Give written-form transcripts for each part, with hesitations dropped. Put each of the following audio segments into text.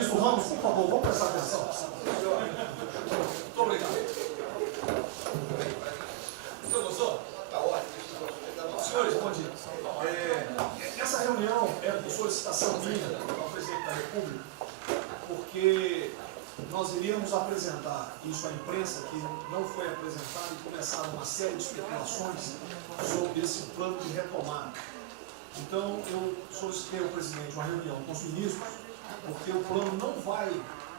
Ministro Ramos, por favor, vamos prestar atenção. Muito obrigado. Você gostou? Está ótimo. Senhores, bom dia. Essa reunião é por solicitação minha ao Presidente da República, porque nós iríamos apresentar isso à imprensa, que não foi apresentado, e começaram uma série de especulações sobre esse plano de retomada. Então, eu solicitei ao presidente uma reunião com os ministros, porque o plano não vai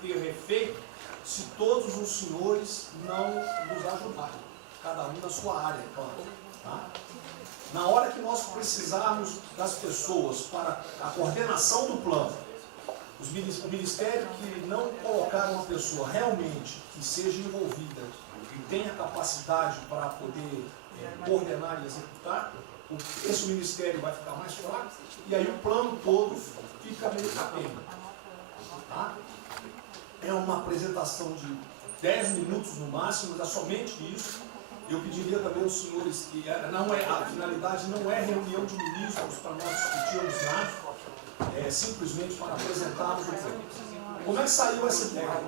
ter efeito se todos os senhores não nos ajudarem, cada um na sua área, claro. Tá? Na hora que nós precisarmos das pessoas para a coordenação do plano, o Ministério que não colocar uma pessoa realmente que seja envolvida e tenha capacidade para poder coordenar e executar, esse Ministério vai ficar mais fraco e aí o plano todo fica meio capenga. Tá? É uma apresentação de 10 minutos no máximo, mas é somente isso. Eu pediria também aos senhores que a finalidade não é reunião de ministros para nós discutirmos nada, simplesmente para apresentarmos o plano. Como é que saiu essa ideia?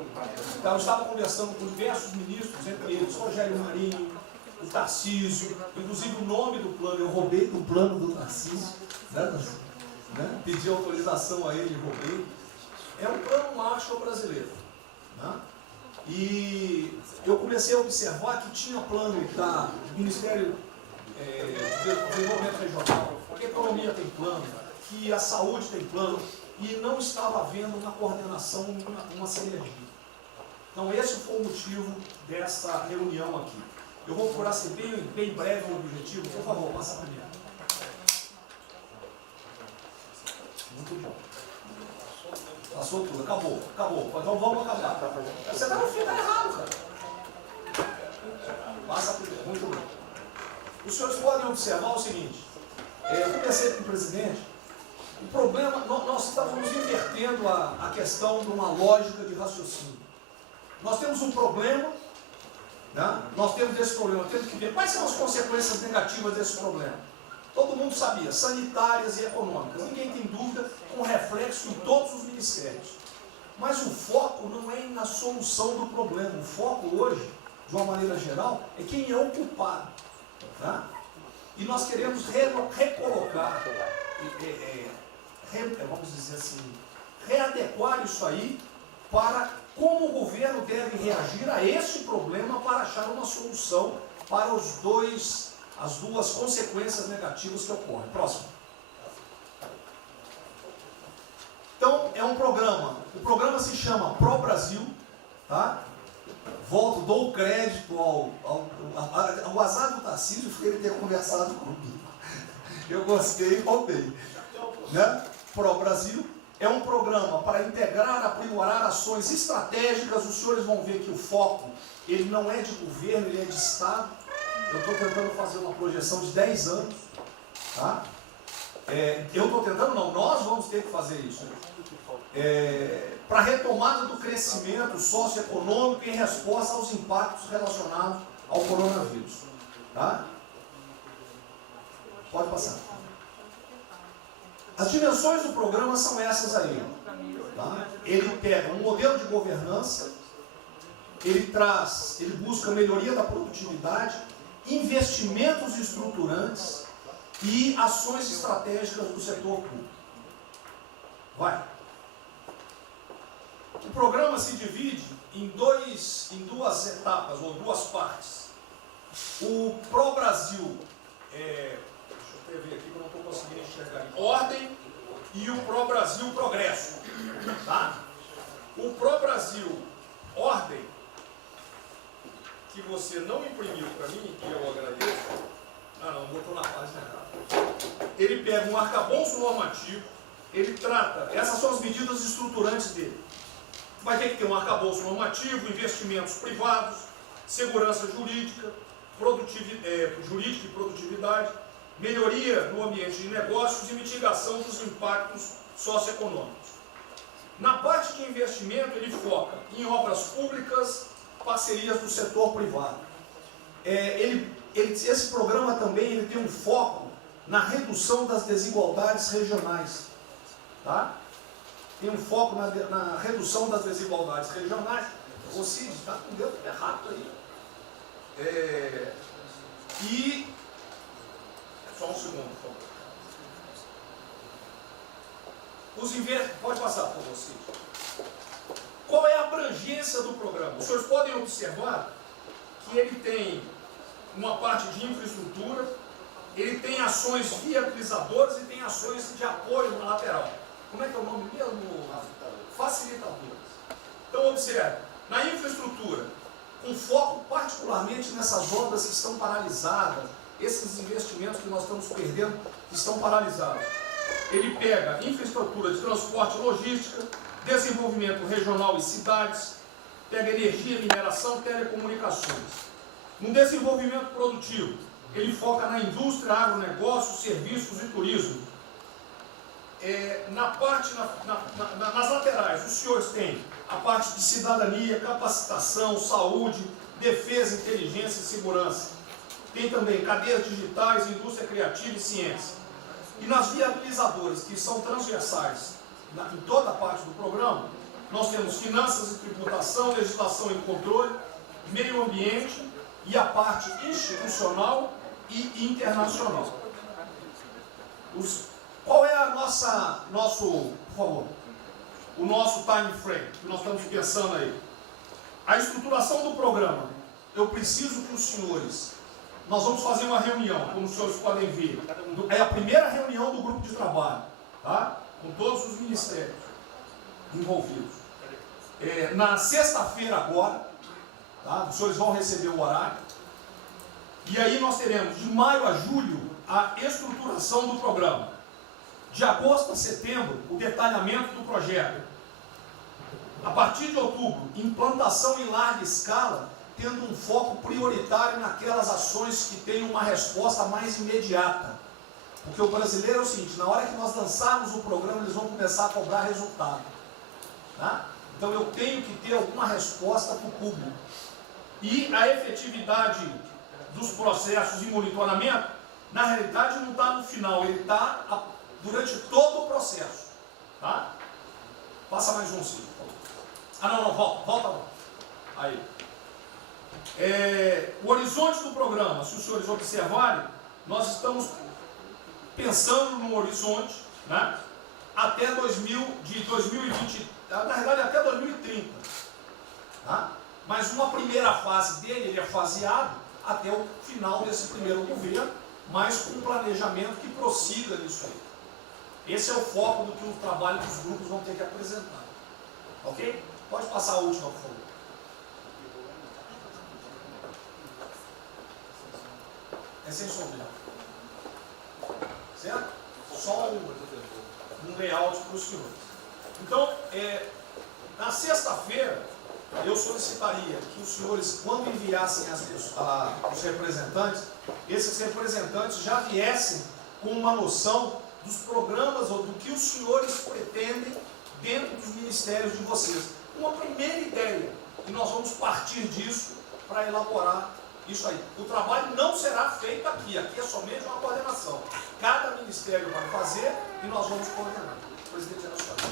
Então, eu estava conversando com diversos ministros, entre eles Rogério Marinho, o Tarcísio, inclusive o nome do plano, eu roubei do plano do Tarcísio, né? Pedi autorização a ele e roubei. É um plano Marshall brasileiro. Né? E eu comecei a observar que tinha plano do Ministério de Desenvolvimento Regional, que a economia tem plano, que a saúde tem plano, e não estava havendo uma coordenação, uma sinergia. Então esse foi o motivo dessa reunião aqui. Eu vou procurar ser bem breve no objetivo. Por favor, passa primeiro. Muito bom. Passou tudo, acabou. Então vamos acabar. Você está no fim, está errado, cara. Passa primeiro, muito bem. Os senhores podem observar o seguinte. Eu comecei com o presidente. O problema, nós estamos invertendo a questão de uma lógica de raciocínio. Nós temos um problema, né? Nós temos esse problema, temos que ver quais são as consequências negativas desse problema. Todo mundo sabia, sanitárias e econômicas, ninguém tem dúvida, com reflexo em todos os ministérios. Mas o foco não é na solução do problema, o foco hoje, de uma maneira geral, é quem é o culpado. Tá? E nós queremos recolocar, vamos dizer assim, readequar isso aí para como o governo deve reagir a esse problema para achar uma solução para as duas consequências negativas que ocorrem. Próximo. Então, é um programa. O programa se chama Pro Brasil. Tá? Dou crédito ao azar do Tarcísio por ele ter conversado comigo. Eu gostei e roubei. Né? Pro Brasil é um programa para integrar, aprimorar ações estratégicas. Os senhores vão ver que o foco, ele não é de governo, ele é de Estado. Eu estou tentando fazer uma projeção de 10 anos. Tá? Eu estou tentando, não, nós vamos ter que fazer isso. Para a retomada do crescimento socioeconômico em resposta aos impactos relacionados ao coronavírus. Tá? Pode passar. As dimensões do programa são essas aí. Tá? Ele pega um modelo de governança, ele busca melhoria da produtividade, investimentos estruturantes e ações estratégicas do setor público. Vai. O programa se divide em duas etapas, ou duas partes. O Pro Brasil, deixa eu ver aqui que eu não estou conseguindo enxergar. Ordem e o Pro Brasil Progresso. Tá? O Pro Brasil Ordem, que você não imprimiu para mim, e eu agradeço. Não, botou na página errada. Ele pega um arcabouço normativo, ele trata, essas são as medidas estruturantes dele. Vai ter que ter um arcabouço normativo, investimentos privados, segurança jurídica, jurídica e produtividade, melhoria no ambiente de negócios e mitigação dos impactos socioeconômicos. Na parte de investimento, ele foca em obras públicas, parcerias do setor privado. Esse programa também ele tem um foco na redução das desigualdades regionais. Tá? tem um foco na redução das desigualdades regionais. O Cid está com o dedo errado aí. E só um segundo, por favor. Pode passar, por favor, Cid. Qual é a abrangência do programa? Os senhores podem observar que ele tem uma parte de infraestrutura, ele tem ações viabilizadoras e tem ações de apoio na lateral. Como é que é o nome mesmo? Facilitadoras. Então, observe, na infraestrutura, com foco particularmente nessas obras que estão paralisadas, esses investimentos que nós estamos perdendo, que estão paralisados. Ele pega infraestrutura de transporte e logística, desenvolvimento regional e cidades, pega energia, mineração, telecomunicações. No desenvolvimento produtivo, ele foca na indústria, agronegócio, serviços e turismo. Nas laterais, os senhores têm a parte de cidadania, capacitação, saúde, defesa, inteligência e segurança. Tem também cadeias digitais, indústria criativa e ciência. E nas viabilizadoras, que são transversais em toda a parte do programa, nós temos finanças e tributação, legislação e controle, meio ambiente e a parte institucional e internacional. Qual é o nosso time frame que nós estamos pensando aí? A estruturação do programa. Eu preciso que os senhores, nós vamos fazer uma reunião, como os senhores podem ver. É a primeira reunião do grupo de trabalho, tá? Com todos os ministérios envolvidos. Na sexta-feira agora, tá? Os senhores vão receber o horário. E aí nós teremos de maio a julho a estruturação do programa. De agosto a setembro, o detalhamento do projeto. A partir de outubro, implantação em larga escala, tendo um foco prioritário naquelas ações que têm uma resposta mais imediata. Porque o brasileiro é o seguinte, na hora que nós lançarmos o programa, eles vão começar a cobrar resultado. Tá? Então eu tenho que ter alguma resposta para o público. E a efetividade dos processos de monitoramento, na realidade não está no final, ele está durante todo o processo. Tá? Passa mais um, sim. Volta. Aí. O horizonte do programa, se os senhores observarem, nós estamos pensando no horizonte, né, até 2020, na verdade até 2030. Tá? Mas uma primeira fase dele, ele é faseado até o final desse primeiro governo, mas com um planejamento que prossiga nisso aí. Esse é o foco do que o trabalho que os grupos vão ter que apresentar. Ok? Pode passar a última, por favor. É sem sombra. Certo? Só um layout para os senhores. Então, na sexta-feira, eu solicitaria que os senhores, quando enviassem os representantes, esses representantes já viessem com uma noção dos programas ou do que os senhores pretendem dentro dos ministérios de vocês. Uma primeira ideia, e nós vamos partir disso para elaborar isso aí. O trabalho não será feito aqui é somente uma coordenação. Cada ministério vai fazer e nós vamos coordenar. Presidente Nacional.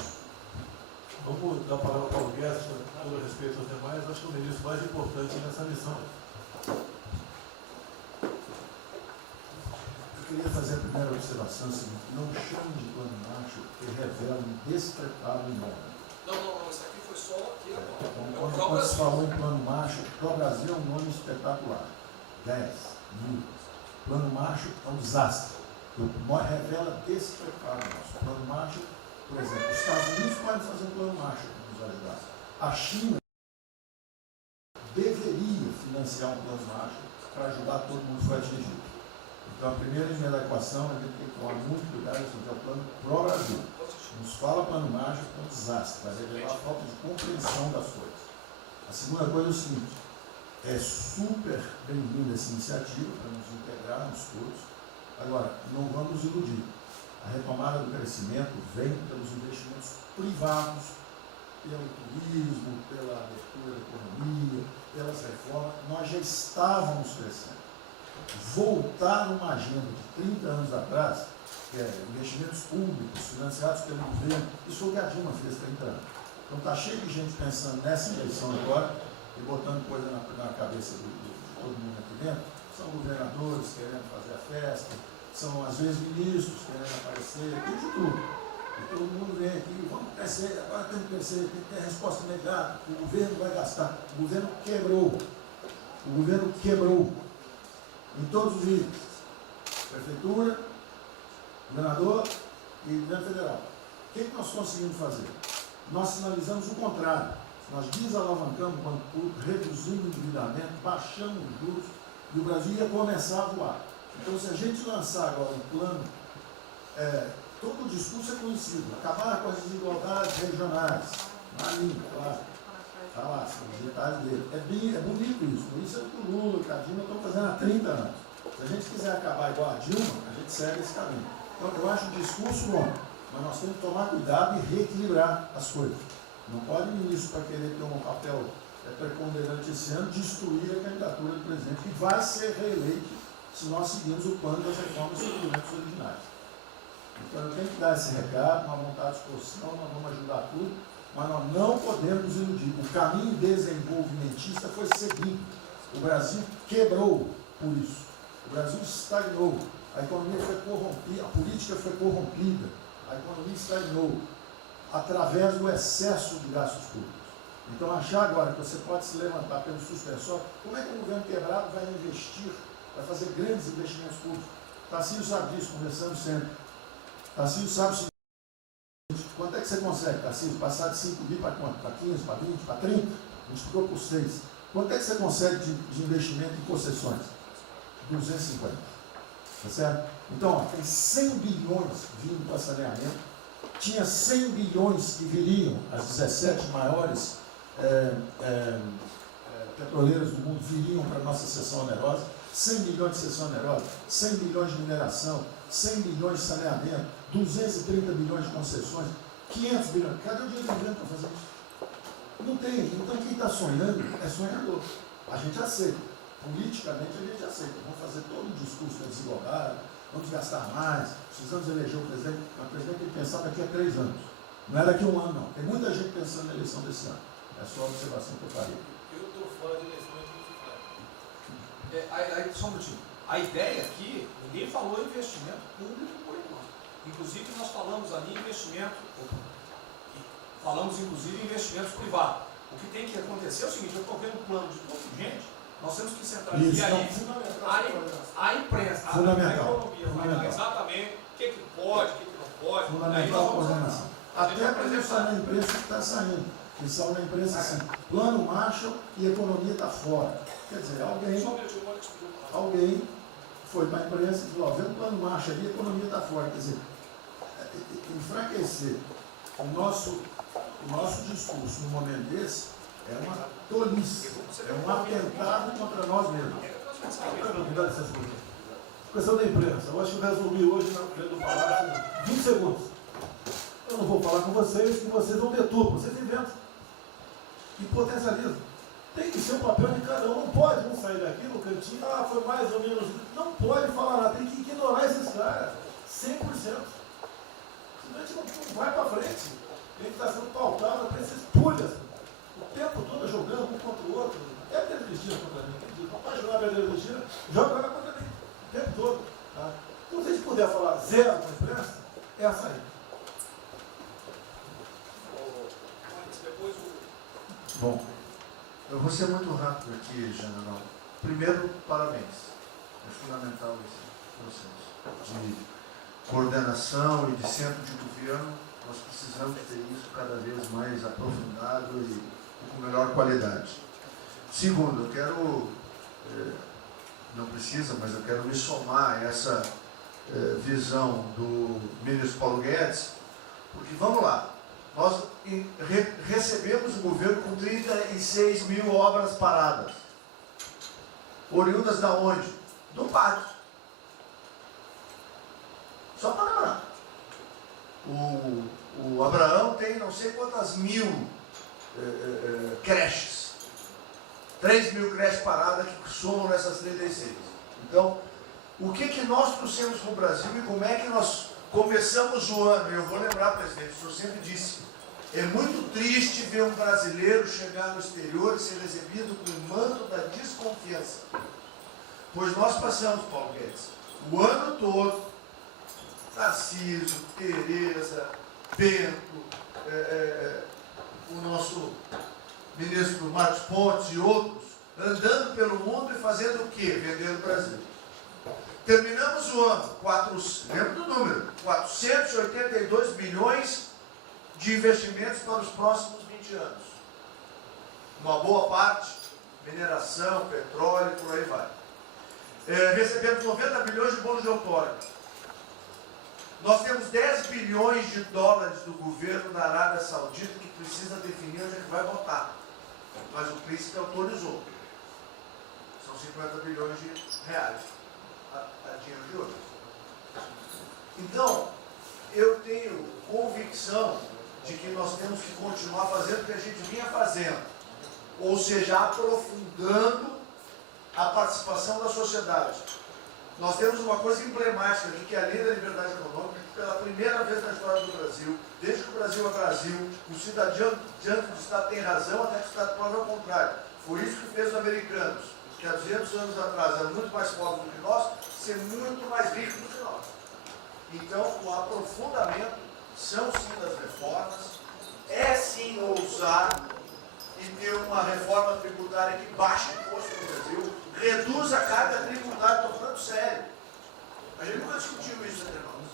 Vamos dar a palavra para o Guedes, com todo respeito aos demais, acho que o ministro mais importante nessa missão. Eu queria fazer a primeira observação seguinte: não chame de plano macho que revela um despreparo enorme. Não, isso aqui foi só aqui agora. Quando se falou em plano macho, o Brasil é um nome espetacular. 10.000. Plano macho é um desastre. Revela despreparo nosso. Plano macho, por exemplo, os Estados Unidos podem fazer um plano macho para nos ajudar. A China deveria financiar um plano macho para ajudar todo mundo que foi atingido. Então, a primeira linha da equação, a gente tem que tomar muito cuidado, isso é o plano pro Brasil. Nos fala plano mágico, é um desastre, vai revelar a falta de compreensão das coisas. A segunda coisa é o seguinte: é super bem-vinda essa iniciativa para nos integrarmos todos. Agora, não vamos nos iludir. A retomada do crescimento vem pelos investimentos privados, pelo turismo, pela abertura da economia, pelas reformas. Nós já estávamos crescendo. Voltar numa agenda de 30 anos atrás que é investimentos públicos financiados pelo governo. Isso foi o que a Dilma fez 30 anos. Então está cheio de gente pensando nessa eleição agora e botando coisa na cabeça de todo mundo aqui dentro. São governadores querendo fazer a festa, são às vezes ministros querendo aparecer, tem de tudo. E todo mundo vem aqui, vamos crescer, agora tem que crescer, tem que ter resposta imediata, o governo vai gastar. O governo quebrou. O governo quebrou. Em todos os níveis. Prefeitura, governador e governo federal. O que nós conseguimos fazer? Nós sinalizamos o contrário. Nós desalavancamos o banco público, reduzimos o endividamento, baixamos os juros e o Brasil ia começar a voar. Então, se a gente lançar agora um plano, todo o discurso é conhecido, acabar com as desigualdades regionais, marinho, claro, está lá, são os detalhes dele. É bonito isso, por isso é que o Lula e a Dilma estão fazendo há 30 anos. Se a gente quiser acabar igual a Dilma, a gente segue esse caminho. Então, eu acho o discurso bom, mas nós temos que tomar cuidado e reequilibrar as coisas. Não pode o ministro, para querer ter um papel preponderante esse ano, destruir a candidatura do presidente, que vai ser reeleito se nós seguirmos o plano das reformas estruturantes originárias. Então, eu tenho que dar esse recado, uma vontade de disposição, nós vamos ajudar tudo, mas nós não podemos nos iludir. O caminho desenvolvimentista foi seguido. O Brasil quebrou por isso. O Brasil estagnou. A economia foi corrompida, a política foi corrompida. A economia estagnou através do excesso de gastos públicos. Então, achar agora que você pode se levantar pelo suspensório, como é que o governo quebrado vai investir, vai fazer grandes investimentos públicos? Tarcísio sabe disso, conversando sempre. Tarcísio sabe o seguinte: quanto é que você consegue, Tarcísio, passar de 5 bi para quanto? Para 15, para 20, para 30? Multiplicou por 6. Quanto é que você consegue de investimento em concessões? 250. Tá certo? Então, ó, tem 100 bilhões vindo para saneamento. Tinha 100 bilhões que viriam, as 17 maiores petroleiras do mundo viriam para a nossa seção onerosa. 100 bilhões de seção onerosa, 100 bilhões de mineração, 100 bilhões de saneamento, 230 bilhões de concessões, 500 bilhões. Cadê o dinheiro do governo para fazer isso? Não tem. Então, quem está sonhando é sonhador. A gente aceita. Politicamente, a gente aceita. Vamos fazer todo o discurso da desigualdade, vamos gastar mais, precisamos eleger o presidente. Mas o presidente tem que pensar daqui a 3 anos. Não é daqui a 1 ano, não. Tem muita gente pensando na eleição desse ano. É só a observação que eu farei. Eu estou fora da eleição, só um minutinho. A ideia aqui, ninguém falou em investimento público por enquanto. Inclusive, nós falamos ali em investimento, falamos inclusive em investimentos privados. O que tem que acontecer é o seguinte: eu estou vendo um plano de tanta gente, nós temos que centrar aqui a imprensa, a economia, vai exatamente o que pode, o que não pode. Fundamental a coordenação. Até para pensar na imprensa que está saindo. Que são na imprensa assim, plano Marshall e economia está fora. Quer dizer, alguém foi para a imprensa e falou: vê o plano Marshall ali, a economia está fora. Quer dizer, enfraquecer o nosso discurso num momento desse é uma tolice, é um atentado contra nós mesmos. Questão da imprensa, eu acho que eu resumi hoje na frente do Palácio 20 segundos. Eu não vou falar com vocês, que vocês vão deturpar, vocês inventam e potencializam. Tem que ser o papel de cada um, não pode um sair daqui no cantinho, foi mais ou menos. Não pode falar nada, tem que ignorar esses caras, 100%. Senão a gente não vai para frente. A gente está sendo pautado para esses pulhas, o tempo todo jogando um contra o outro. É a Pedro Cristina contra mim, não pode jogar a Pedro Cristina, joga ela contra mim, o tempo todo. Tá? Então, se a gente puder falar zero com a imprensa, é a saída. Bom, eu vou ser muito rápido aqui, general. Primeiro, parabéns. É fundamental esse processo de coordenação e de centro de governo. Nós precisamos ter isso cada vez mais aprofundado e com melhor qualidade. Segundo, eu quero, não precisa, mas eu quero me somar a essa visão do ministro Paulo Guedes, porque vamos lá. Nós recebemos o governo com 36 mil obras paradas. Oriundas da onde? Do pátio. Só para lembrar. O Abraão tem não sei quantas mil creches. 3 mil creches paradas que somam nessas 36. Então, o que nós trouxemos para o Brasil e como é que nós começamos o ano, e eu vou lembrar, presidente, o senhor sempre disse, é muito triste ver um brasileiro chegar no exterior e ser recebido com o manto da desconfiança. Pois nós passamos, Paulo Guedes, o ano todo, Tarcísio, Tereza, Bento, o nosso ministro Marcos Pontes e outros, andando pelo mundo e fazendo o quê? Vendendo o Brasil. Terminamos o ano, lembra do número, 482 bilhões de investimentos para os próximos 20 anos. Uma boa parte, mineração, petróleo, por aí vai. Recebemos 90 bilhões de bônus de outorga. Nós temos 10 bilhões de dólares do governo da Arábia Saudita que precisa definir onde é que vai votar. Mas o príncipe autorizou. São 50 bilhões de reais. A dinheiro de ouro. Então, eu tenho convicção de que nós temos que continuar fazendo o que a gente vinha fazendo. Ou seja, aprofundando a participação da sociedade. Nós temos uma coisa emblemática aqui, que é a Lei da Liberdade Econômica, que pela primeira vez na história do Brasil, desde que o Brasil é Brasil, o cidadão diante do Estado tem razão, até que o Estado prove ao contrário. Foi isso que fez os americanos, que há 200 anos atrás eram muito mais pobres do que nós, ser muito mais ricos do que nós. Então, o aprofundamento são sim das reformas, é sim ousar e ter uma reforma tributária que baixe o imposto no Brasil, reduz a carga tributária, estou falando sério. A gente nunca discutiu isso entre nós,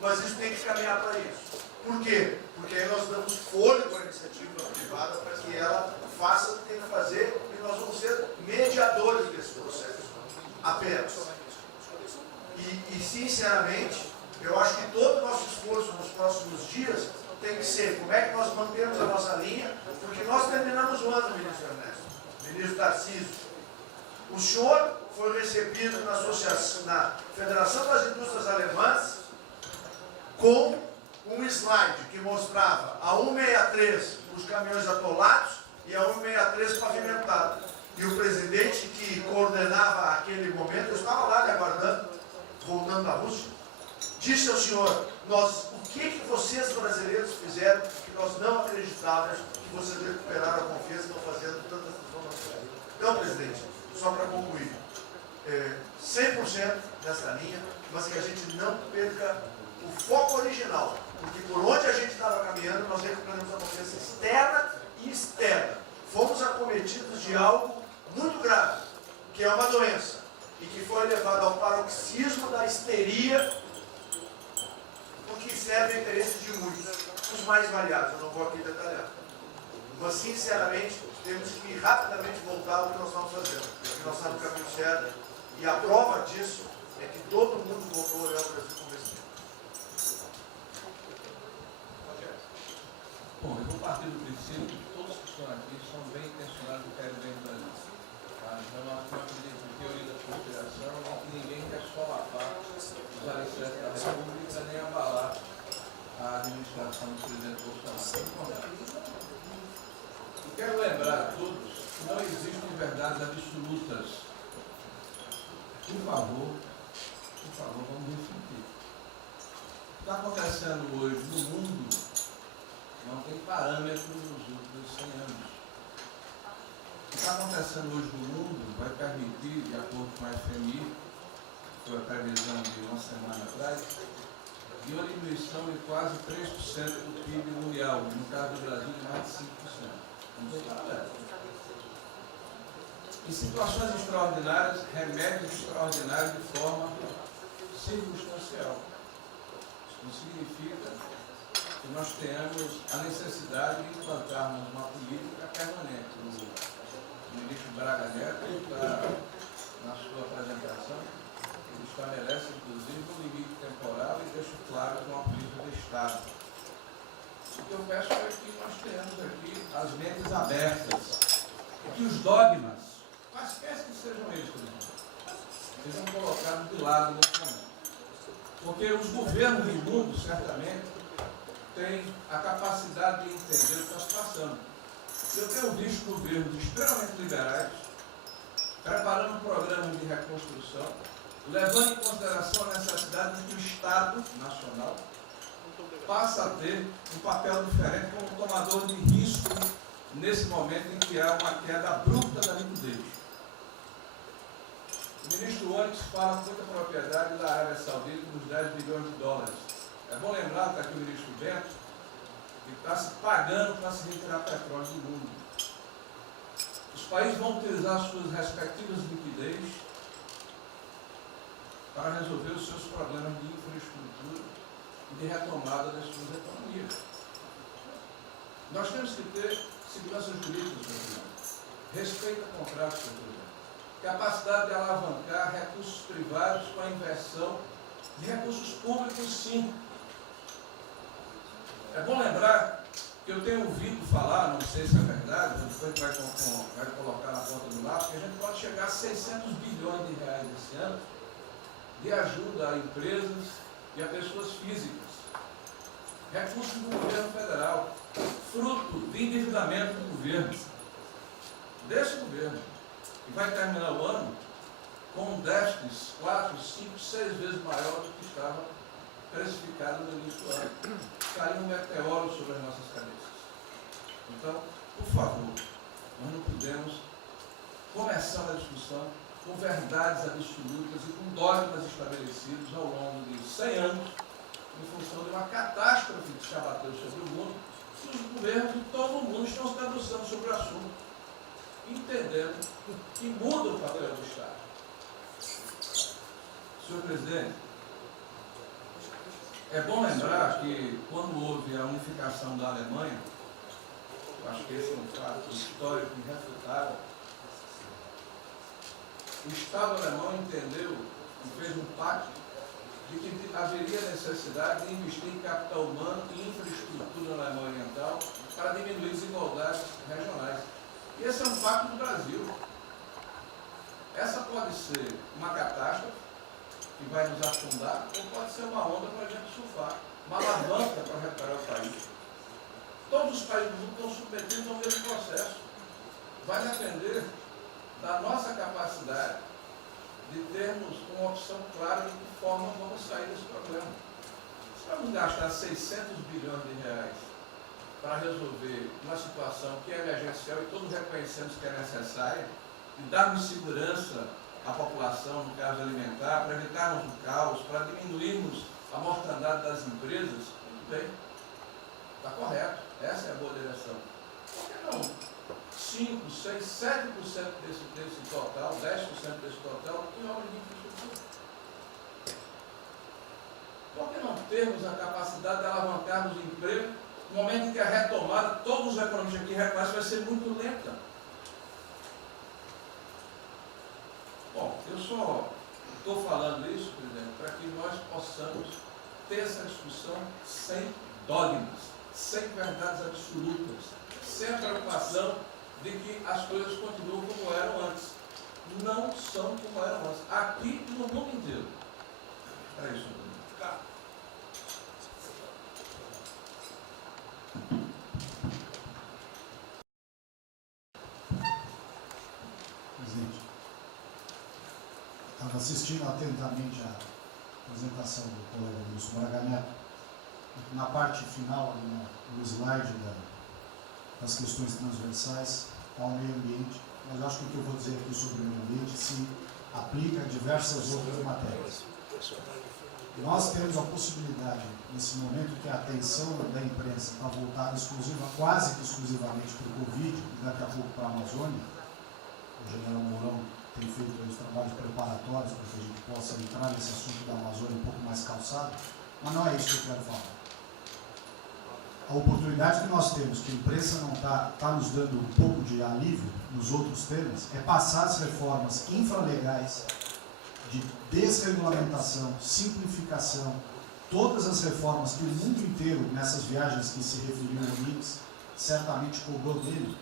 mas isso tem que caminhar para isso. Por quê? Porque aí nós damos fôlego à iniciativa privada para que ela faça o que tem que fazer e nós vamos ser mediadores desse processo, apenas. E sinceramente, eu acho que todo o nosso esforço nos próximos dias tem que ser como é que nós mantemos a nossa linha, porque nós terminamos o ano, ministro Ernesto, ministro Tarcísio. O senhor foi recebido na Federação das Indústrias Alemãs com um slide que mostrava a 163 os caminhões atolados e a 163 pavimentado. E o presidente que coordenava aquele momento, eu estava lá lhe aguardando, voltando da Rússia, disse ao senhor, o que vocês brasileiros fizeram que nós não acreditávamos que vocês recuperaram a confiança e estão fazendo tantas transformações. Então, presidente, só para concluir, 100% dessa linha, mas que a gente não perca o foco original, porque por onde a gente estava caminhando, nós recuperamos a confiança externa e externa. Fomos acometidos de algo muito grave, que é uma doença, e que foi levado ao paroxismo da histeria, o que serve ao interesse de muitos, os mais variados, eu não vou aqui detalhar. Mas, sinceramente, temos que rapidamente voltar ao que nós estamos fazendo, porque nós estamos no caminho certo, e a prova disso é que todo mundo voltou a olhar o Brasil como esse. Bom, eu vou partir do princípio que todos que estão aqui são bem intencionados e querem bem do Brasil. Tá? Então, nós temos a teoria da conspiração em que ninguém quer solapar os alicerces da República nem abalar a administração do presidente Bolsonaro. Eu quero lembrar a todos que não existem verdades absolutas. Por favor, vamos refletir. O que está acontecendo hoje no mundo não tem parâmetro nos últimos 100 anos. O que está acontecendo hoje no mundo vai permitir, de acordo com a FMI, que foi a previsão de uma semana atrás, de uma diminuição de quase 3% do PIB mundial, no caso do Brasil, de mais de 5%. Não tem parâmetro. Em situações extraordinárias, remédios extraordinários de forma circunstancial. Isso não significa que nós tenhamos a necessidade de implantarmos uma política permanente. O ministro Braga Neto, na sua apresentação, ele estabelece, inclusive, um limite temporal e deixa claro que é uma política de Estado. O que eu peço é que nós tenhamos aqui as mentes abertas e que os dogmas, quaisquer que sejam eles, sejam colocados de lado nesse momento. Porque os governos do mundo, certamente, têm a capacidade de entender o que está se passando. Eu tenho visto governos extremamente liberais preparando programas de reconstrução, levando em consideração a necessidade de que o Estado Estado Nacional passa a ter um papel diferente como tomador de risco nesse momento em que há uma queda abrupta da liquidez. O ministro Onyx fala com muita propriedade da Arábia Saudita dos 10 bilhões de dólares. É bom lembrar, está aqui o ministro Bento, que está se pagando para se retirar petróleo do mundo. Os países vão utilizar suas respectivas liquidez para resolver os seus problemas de infraestrutura e de retomada das suas economias. Nós temos que ter segurança jurídica, senhor presidente, respeito a contratos, senhor presidente, capacidade de alavancar recursos privados com a inversão de recursos públicos, sim. É bom lembrar que eu tenho ouvido falar, não sei se é verdade, depois vai colocar na ponta do lápis, que a gente pode chegar a 600 bilhões de reais esse ano de ajuda a empresas e a pessoas físicas. Recursos do governo federal, fruto de endividamento do governo, desse governo, que vai terminar o ano com déficits 4, 5, 6 vezes maior do que estava precificado no início do ano. Caiu um meteoro sobre as nossas cabeças. Então, por favor, nós não podemos começar a discussão com verdades absolutas e com dogmas estabelecidos ao longo de 100 anos, em função de uma catástrofe que se abateu sobre o mundo, que os governos de todo o mundo estão se debruçando sobre o assunto, entendendo que muda o papel do Estado. Senhor presidente, é bom lembrar que quando houve a unificação da Alemanha, eu acho que esse é um fato histórico irrefutável, o Estado alemão entendeu e fez um pacto de que haveria necessidade de investir em capital humano e infraestrutura na Alemanha Oriental para diminuir desigualdades regionais. E esse é um pacto do Brasil. Essa pode ser uma catástrofe que vai nos afundar, ou pode ser uma onda para a gente surfar, uma alavanca para reparar o país. Todos os países do mundo estão submetidos ao mesmo processo. Vai depender da nossa capacidade de termos uma opção clara de que forma vamos sair desse problema. Se vamos gastar 600 bilhões de reais para resolver uma situação que é emergencial e todos reconhecemos que é necessária, e darmos segurança à população, no caso alimentar, para evitarmos o caos, para diminuirmos a mortandade das empresas, muito bem, está correto, essa é a boa direção. Por que não 5, 6, 7% desse total, 10% desse total, em obra de infraestrutura? Por que não termos a capacidade de alavancarmos o emprego no momento em que a retomada, todos os economistas aqui reconhecem, vai ser muito lenta? Bom, eu só estou falando isso, presidente, para que nós possamos ter essa discussão sem dogmas, sem verdades absolutas, sem a preocupação de que as coisas continuam como eram antes. Não são como eram antes. Aqui e no mundo inteiro. É isso. Presidente, estava assistindo atentamente a apresentação do colega Wilson Braga Neto. Na parte final, ali no slide das questões transversais, está o meio ambiente, mas acho que o que eu vou dizer aqui sobre o meio ambiente se aplica a diversas outras matérias. Nós temos a possibilidade, nesse momento que a atenção da imprensa está voltada quase que exclusivamente para o Covid e daqui a pouco para a Amazônia. O general Mourão tem feito os trabalhos preparatórios para que a gente possa entrar nesse assunto da Amazônia um pouco mais calçado, mas não é isso que eu quero falar. A oportunidade que nós temos, que a imprensa não está nos dando um pouco de alívio nos outros temas, é passar as reformas infralegais de desregulamentação, simplificação, todas as reformas que o mundo inteiro, nessas viagens que se referiu ao Onix, certamente cobrou dele,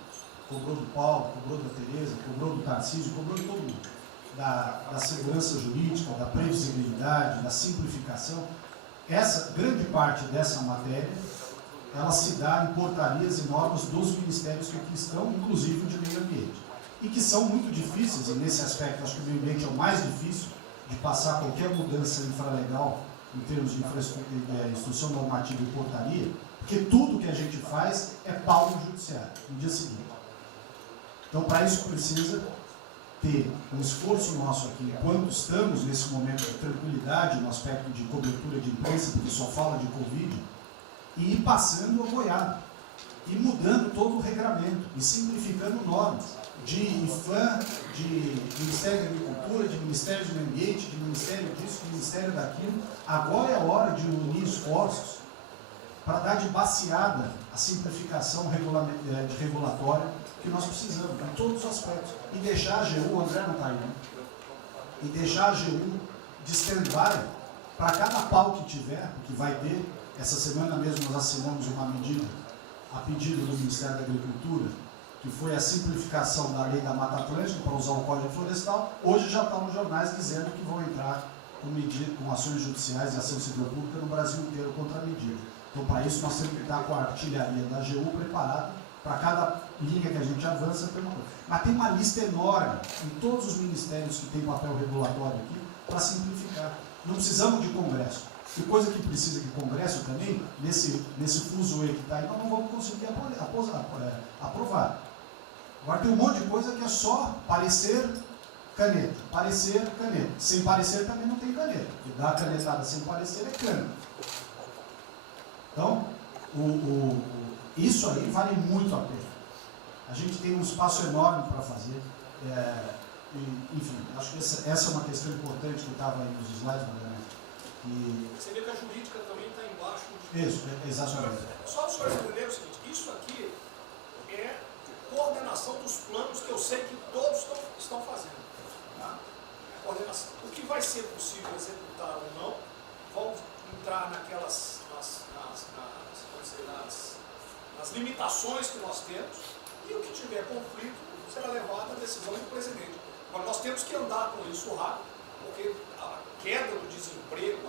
cobrou do Paulo, cobrou da Tereza, cobrou do Tarcísio, cobrou de todo mundo. Da segurança jurídica, da previsibilidade, da simplificação. Essa grande parte dessa matéria, ela se dá em portarias e normas dos ministérios que aqui estão, inclusive de meio ambiente. E que são muito difíceis, e nesse aspecto acho que o meio ambiente é o mais difícil de passar qualquer mudança infralegal em termos de instrução normativa e portaria, porque tudo que a gente faz é pau no judiciário, no dia seguinte. Então, para isso precisa ter um esforço nosso aqui, enquanto estamos nesse momento de tranquilidade no aspecto de cobertura de imprensa, porque só fala de Covid, e ir passando a boiada, e mudando todo o regramento, e simplificando normas, de IFAM, de Ministério da Agricultura, de Ministério do Meio Ambiente, de Ministério disso, de Ministério daquilo. Agora é a hora de unir esforços para dar de baseada a simplificação regulatória que nós precisamos, em todos os aspectos. E deixar a AGU, o André não está aí, né? E deixar a AGU de stand-by para cada pau que tiver, que vai ter. Essa semana mesmo nós assinamos uma medida, a pedido do Ministério da Agricultura, que foi a simplificação da lei da Mata Atlântica para usar o Código Florestal. Hoje já estão nos jornais dizendo que vão entrar com ações judiciais e ação civil pública no Brasil inteiro contra a medida. Então, para isso, nós temos que estar com a artilharia da AGU preparada para cada linha que a gente avança. Mas tem uma lista enorme em todos os ministérios que têm papel regulatório aqui para simplificar. Não precisamos de Congresso. E coisa que precisa de Congresso também, nesse fuzuê que está aí, nós não vamos conseguir aprovar. Agora tem um monte de coisa que é só parecer, caneta. Parecer, caneta. Sem parecer também não tem caneta. E dar a canetada sem parecer é cana. Então, isso aí vale muito a pena. A gente tem um espaço enorme para fazer. Enfim, acho que essa é uma questão importante que estava aí nos slides, Você vê que a jurídica também está embaixo. Isso, exatamente. Só o senhor entender o seguinte, isso aqui é coordenação dos planos que eu sei que todos estão fazendo. Tá? Coordenação. O que vai ser possível executar ou não, vão entrar naquelas nas limitações que nós temos, e o que tiver conflito será levado à decisão do presidente. Agora nós temos que andar com isso rápido, porque a queda do desemprego,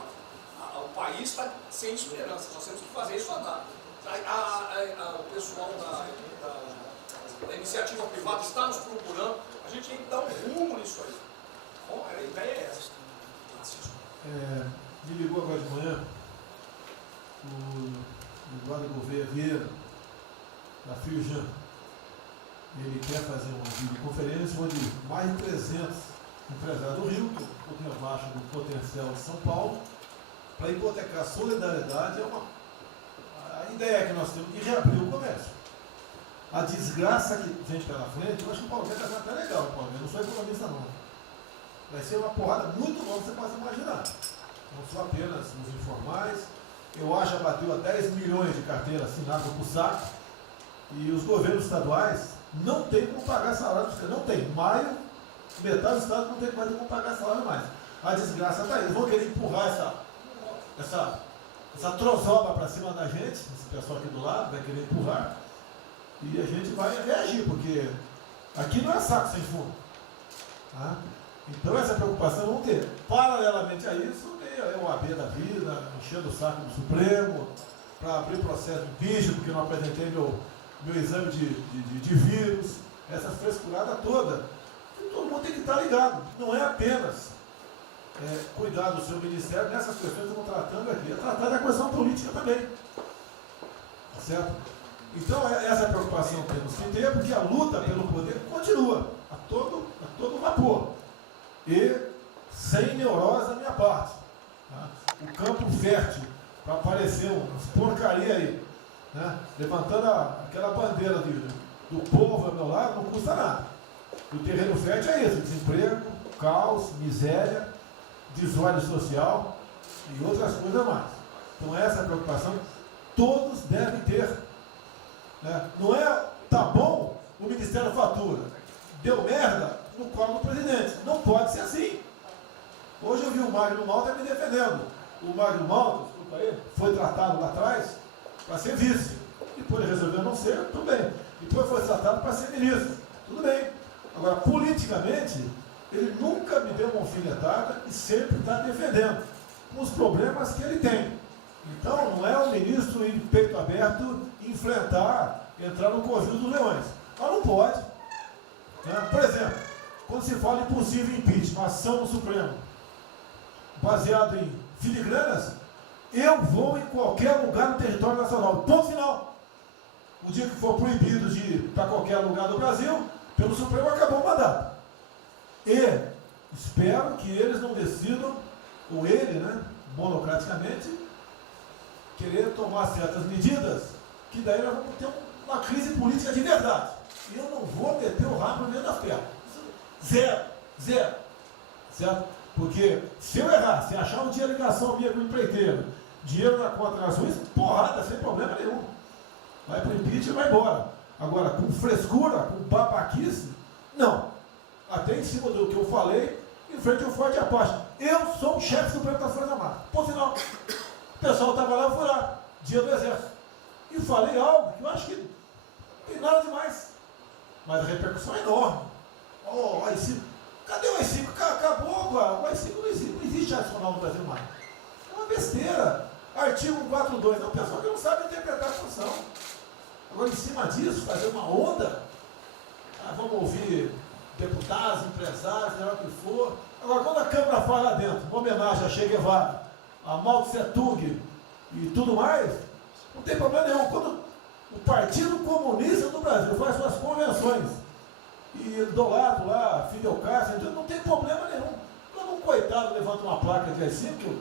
o país está sem esperança, nós temos que fazer isso andar. O pessoal da iniciativa privada está nos procurando, a gente tem que dar um rumo nisso aí. Bom, a ideia é essa. Me ligou agora de manhã o Eduardo Gouveia Vieira, da Firjan. Ele quer fazer uma videoconferência onde mais de 300 empresários do Rio, um pouquinho abaixo do potencial de São Paulo, para hipotecar a solidariedade. A ideia é que nós temos de reabrir o comércio. A desgraça que a gente pela frente, eu acho que o Paulo está até legal, Paulo. Eu não sou economista não. Vai ser uma porrada muito longa, você pode imaginar. Não são apenas os informais. Eu acho que bateu a 10 milhões de carteiras assinadas por saco. E os governos estaduais não têm como pagar salário. Não tem. Maio, metade do estado não tem mais como pagar salário mais. A desgraça está aí. Eles vão querer empurrar essa trozoba para cima da gente. Esse pessoal aqui do lado vai querer empurrar. E a gente vai reagir, porque aqui não é saco sem fundo. Tá? Então essa preocupação vamos ter. Paralelamente a isso, tem o AB da vida, enchendo o saco do Supremo, para abrir processo de impeachment, porque não apresentei meu exame de vírus, essa frescurada toda. E todo mundo tem que estar ligado. Não é apenas cuidar do seu ministério nessas questões que estamos tratando aqui, é tratar da questão política também. Tá certo? Então essa preocupação temos que ter, porque a luta pelo poder continua a todo vapor. E sem neurose da minha parte. Tá? O campo fértil para aparecer umas porcaria aí, né? Levantando aquela bandeira do povo ao meu lado, não custa nada. O terreno fértil é isso: desemprego, caos, miséria, desordem social e outras coisas mais. Então essa preocupação todos devem ter. Né? Não é, tá bom, o Ministério fatura, deu merda, no colo do presidente. Não pode ser assim. Hoje eu vi o Magno Malta me defendendo. O Magno Malta, desculpa aí, foi tratado lá atrás para ser vice. Depois ele resolveu não ser, tudo bem. Depois foi tratado para ser ministro, tudo bem. Agora, politicamente, ele nunca me deu uma alfinetada e sempre está defendendo com os problemas que ele tem. Então, não é o ministro ir de peito aberto enfrentar, entrar no covil dos leões. Mas não pode. Né? Por exemplo, quando se fala em possível impeachment, ação no Supremo, baseado em filigranas, eu vou em qualquer lugar no território nacional. Ponto final. O dia que for proibido de ir para qualquer lugar do Brasil, pelo Supremo acabou o mandato. E espero que eles não decidam, ou ele, né, monocraticamente, querer tomar certas medidas, que daí nós vamos ter uma crise política de verdade. E eu não vou meter o rabo dentro das pernas. Zero. Certo? Porque se eu errar, se achar um dia ligação minha com o empreiteiro, dinheiro na conta nas ruas, porrada, sem problema nenhum. Vai para o impeachment e vai embora. Agora, com frescura, com babaquice, não. Até em cima do que eu falei, em frente ao Forte Apache. Eu sou o chefe supremo das Forças Armadas. Por sinal, o pessoal estava lá, eu fui lá, dia do Exército. E falei algo que eu acho que não tem nada demais. Mas a repercussão é enorme. Oh, o AI-5. Cadê o AI-5? Acabou agora. O AI-5 não existe adicional no Brasil mais. É uma besteira. Artigo 142. É um pessoal que não sabe interpretar a função. Agora, em cima disso, fazer uma onda. Vamos ouvir deputados, empresários, seja lá o que for. Agora, quando a Câmara fala lá dentro, uma homenagem a Che Guevara, a Mao Tse Tung e tudo mais, não tem problema nenhum. Quando o Partido Comunista do Brasil faz suas convenções e do lado lá, Fidel Castro, não tem problema nenhum. Quando um coitado levanta uma placa de AI-5, que eu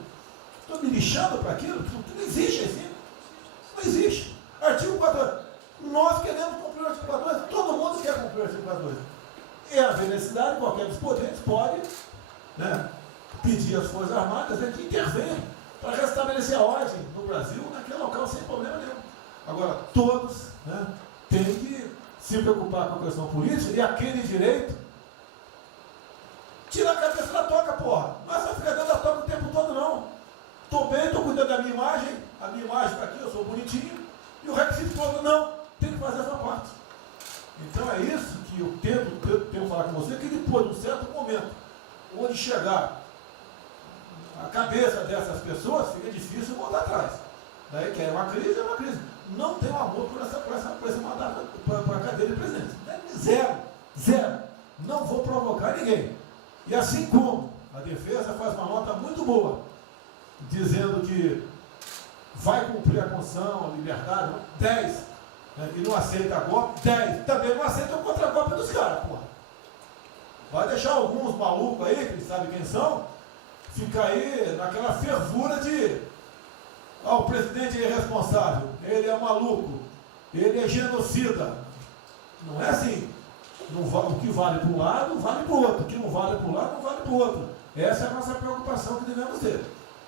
estou me lixando para aquilo, não existe AI-5. Não existe. Artigo 42. Nós queremos cumprir o artigo 42, todo mundo quer cumprir o artigo 42. E haver necessidade, qualquer dos potentes pode, né, pedir às Forças Armadas, né, que intervenham para restabelecer a ordem no Brasil, naquele local, sem problema nenhum. Agora, todos, né, têm que se preocupar com a questão política e aquele direito, tira a cabeça da toca, porra. Não é só ficar dentro da toca o tempo todo, não. Estou bem, estou cuidando da minha imagem, a minha imagem está aqui, eu sou bonitinho, e o requisito todo, não, tem que fazer a sua parte. Então é isso que eu tenho que falar com você, que depois de um certo momento, onde chegar a cabeça dessas pessoas, fica difícil voltar atrás. Daí que é uma crise, Não tenho amor por esse mandato para a cadeira de presidente. Zero. Não vou provocar ninguém. E assim como a defesa faz uma nota muito boa, dizendo que vai cumprir a Constituição, a liberdade, 10, né, e não aceita golpe, 10, também não aceita o contra-golpe dos caras, porra. Vai deixar alguns malucos aí, que eles sabem quem são, ficar aí naquela fervura de o presidente é irresponsável, ele é maluco, ele é genocida. Não é assim. O que vale para um lado, vale para o outro. O que não vale para um lado, não vale para o outro. Essa é a nossa preocupação que devemos ter.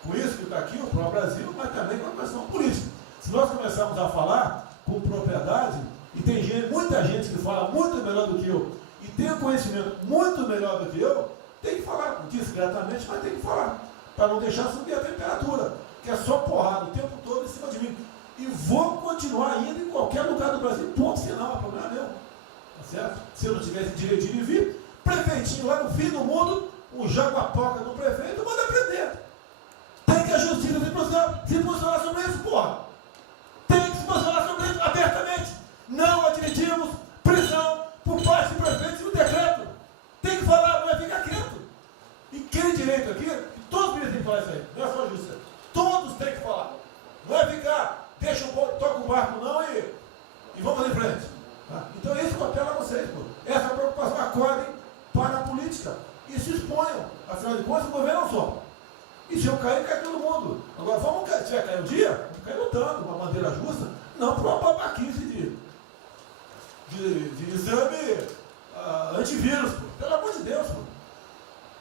Por isso que está aqui o próprio Brasil, mas também com a questão política. Se nós começarmos a falar com propriedade, e tem muita gente que fala muito melhor do que eu, e tem um conhecimento muito melhor do que eu, tem que falar, discretamente, mas tem que falar, para não deixar subir a temperatura, que é só porrada o tempo todo em cima de mim. E vou continuar indo em qualquer lugar do Brasil, ponto final, é problema meu. Tá certo? Se eu não tivesse direito de vir, prefeitinho lá no fim do mundo, um jaguapoca do prefeito, manda prender. Tem que a justiça se posicionar sobre isso, porra. Tem que se posicionar sobre isso abertamente. Não admitimos prisão por parte do prefeito e o decreto. Tem que falar, não é ficar quieto. E quem direito aqui, todos têm que falar isso aí, não é só a justiça. Todos têm que falar. Não é ficar, toca o barco não e vamos em frente. Tá? Então é isso que eu apelo a vocês, pô. Essa preocupação, acordem para a política e se exponham. Afinal de contas, o governo não só. E se eu cair, cai todo mundo. Agora, se vai cair um dia, vamos cair lutando, uma bandeira justa, não para uma babaquice de exame antivírus, pô. Pelo amor de Deus, pô.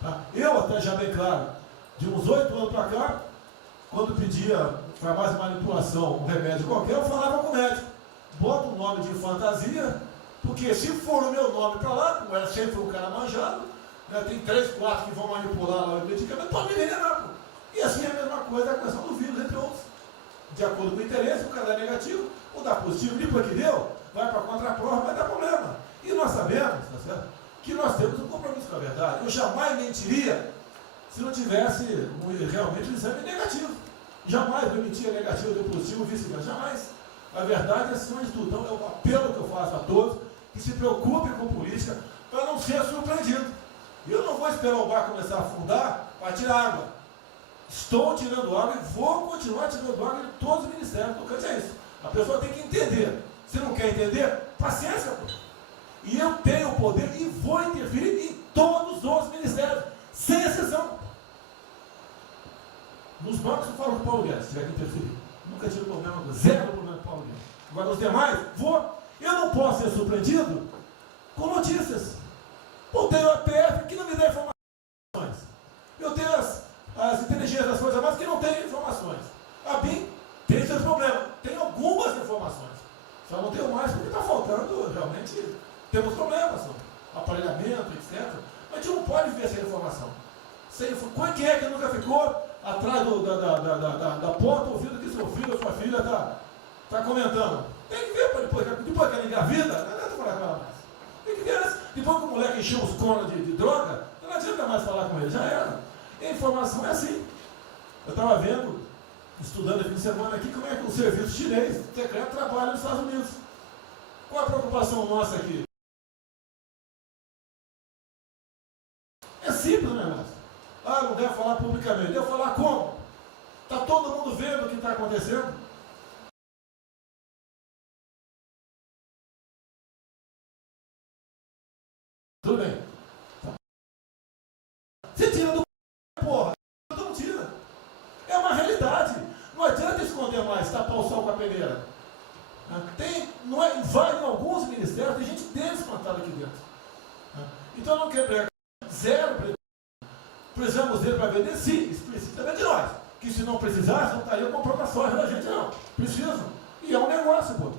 Tá? Eu, até já bem claro, de uns 8 anos para cá, quando pedia farmácia de manipulação, um remédio qualquer, eu falava com o médico. Bota um nome de fantasia, porque se for o meu nome para lá, como era sempre um cara manjado, né, tem 3, 4 que vão manipular lá o medicamento, pode me envenenar, pô. E assim é a mesma coisa a questão do vírus, entre outros. De acordo com o interesse, o cara é negativo, ou dá positivo, depois que deu, vai para a contraprova, vai dar problema. E nós sabemos, tá certo, que nós temos um compromisso com a verdade. Eu jamais mentiria se não tivesse realmente um exame negativo. Jamais eu mentia negativo, deu positivo, vice-versa, jamais. A verdade é acima de tudo. Então é o apelo que eu faço a todos que se preocupem com política para não ser surpreendido. Eu não vou esperar o barco começar a afundar para tirar água. Estou tirando água e vou continuar tirando água de todos os ministérios. Tocante é isso. A pessoa tem que entender. Se não quer entender, paciência, pô. E eu tenho o poder e vou interferir em todos os ministérios, sem exceção. Nos bancos eu falo com o Paulo Guedes, se tiver que interferir. Nunca tive problema, zero problema com o Paulo Guedes. Agora os demais, vou. Eu não posso ser surpreendido com notícias. Eu tenho a PF que não me dá informações. Eu tenho as inteligências das Forças Armadas que não têm informações. A BIM tem seus problemas. Tem algumas informações. Só não tenho mais porque está faltando, realmente, temos problemas. Aparelhamento, etc. Mas a gente não pode ver essa informação. Quem é que nunca ficou atrás da porta ouvindo que seu filho ou sua filha está comentando? Tem que ver, depois que ela engravida, não adianta falar com ela mais. Tem que ver antes. Depois que o moleque encheu os cornos de droga, não adianta mais falar com ele, já era. E a informação é assim. Eu estava vendo, estudando aqui de semana aqui, como é que o serviço chinês secreto trabalha nos Estados Unidos. Qual a preocupação nossa aqui? É simples, né, irmãos? Não deve falar publicamente. Deve falar como? Está todo mundo vendo o que está acontecendo? Tudo bem. Você tira do porra. Não tira. É uma realidade. Não adianta esconder mais, tapar o sol com a peneira. Vai em alguns ministérios, tem gente desespantada aqui dentro. Então não quer pregar. Zero. Precisamos dele para vender? Sim, isso precisa também de nós. Que se não precisasse, não estaria comprando a soja da gente, não. Precisam. E é um negócio, pô.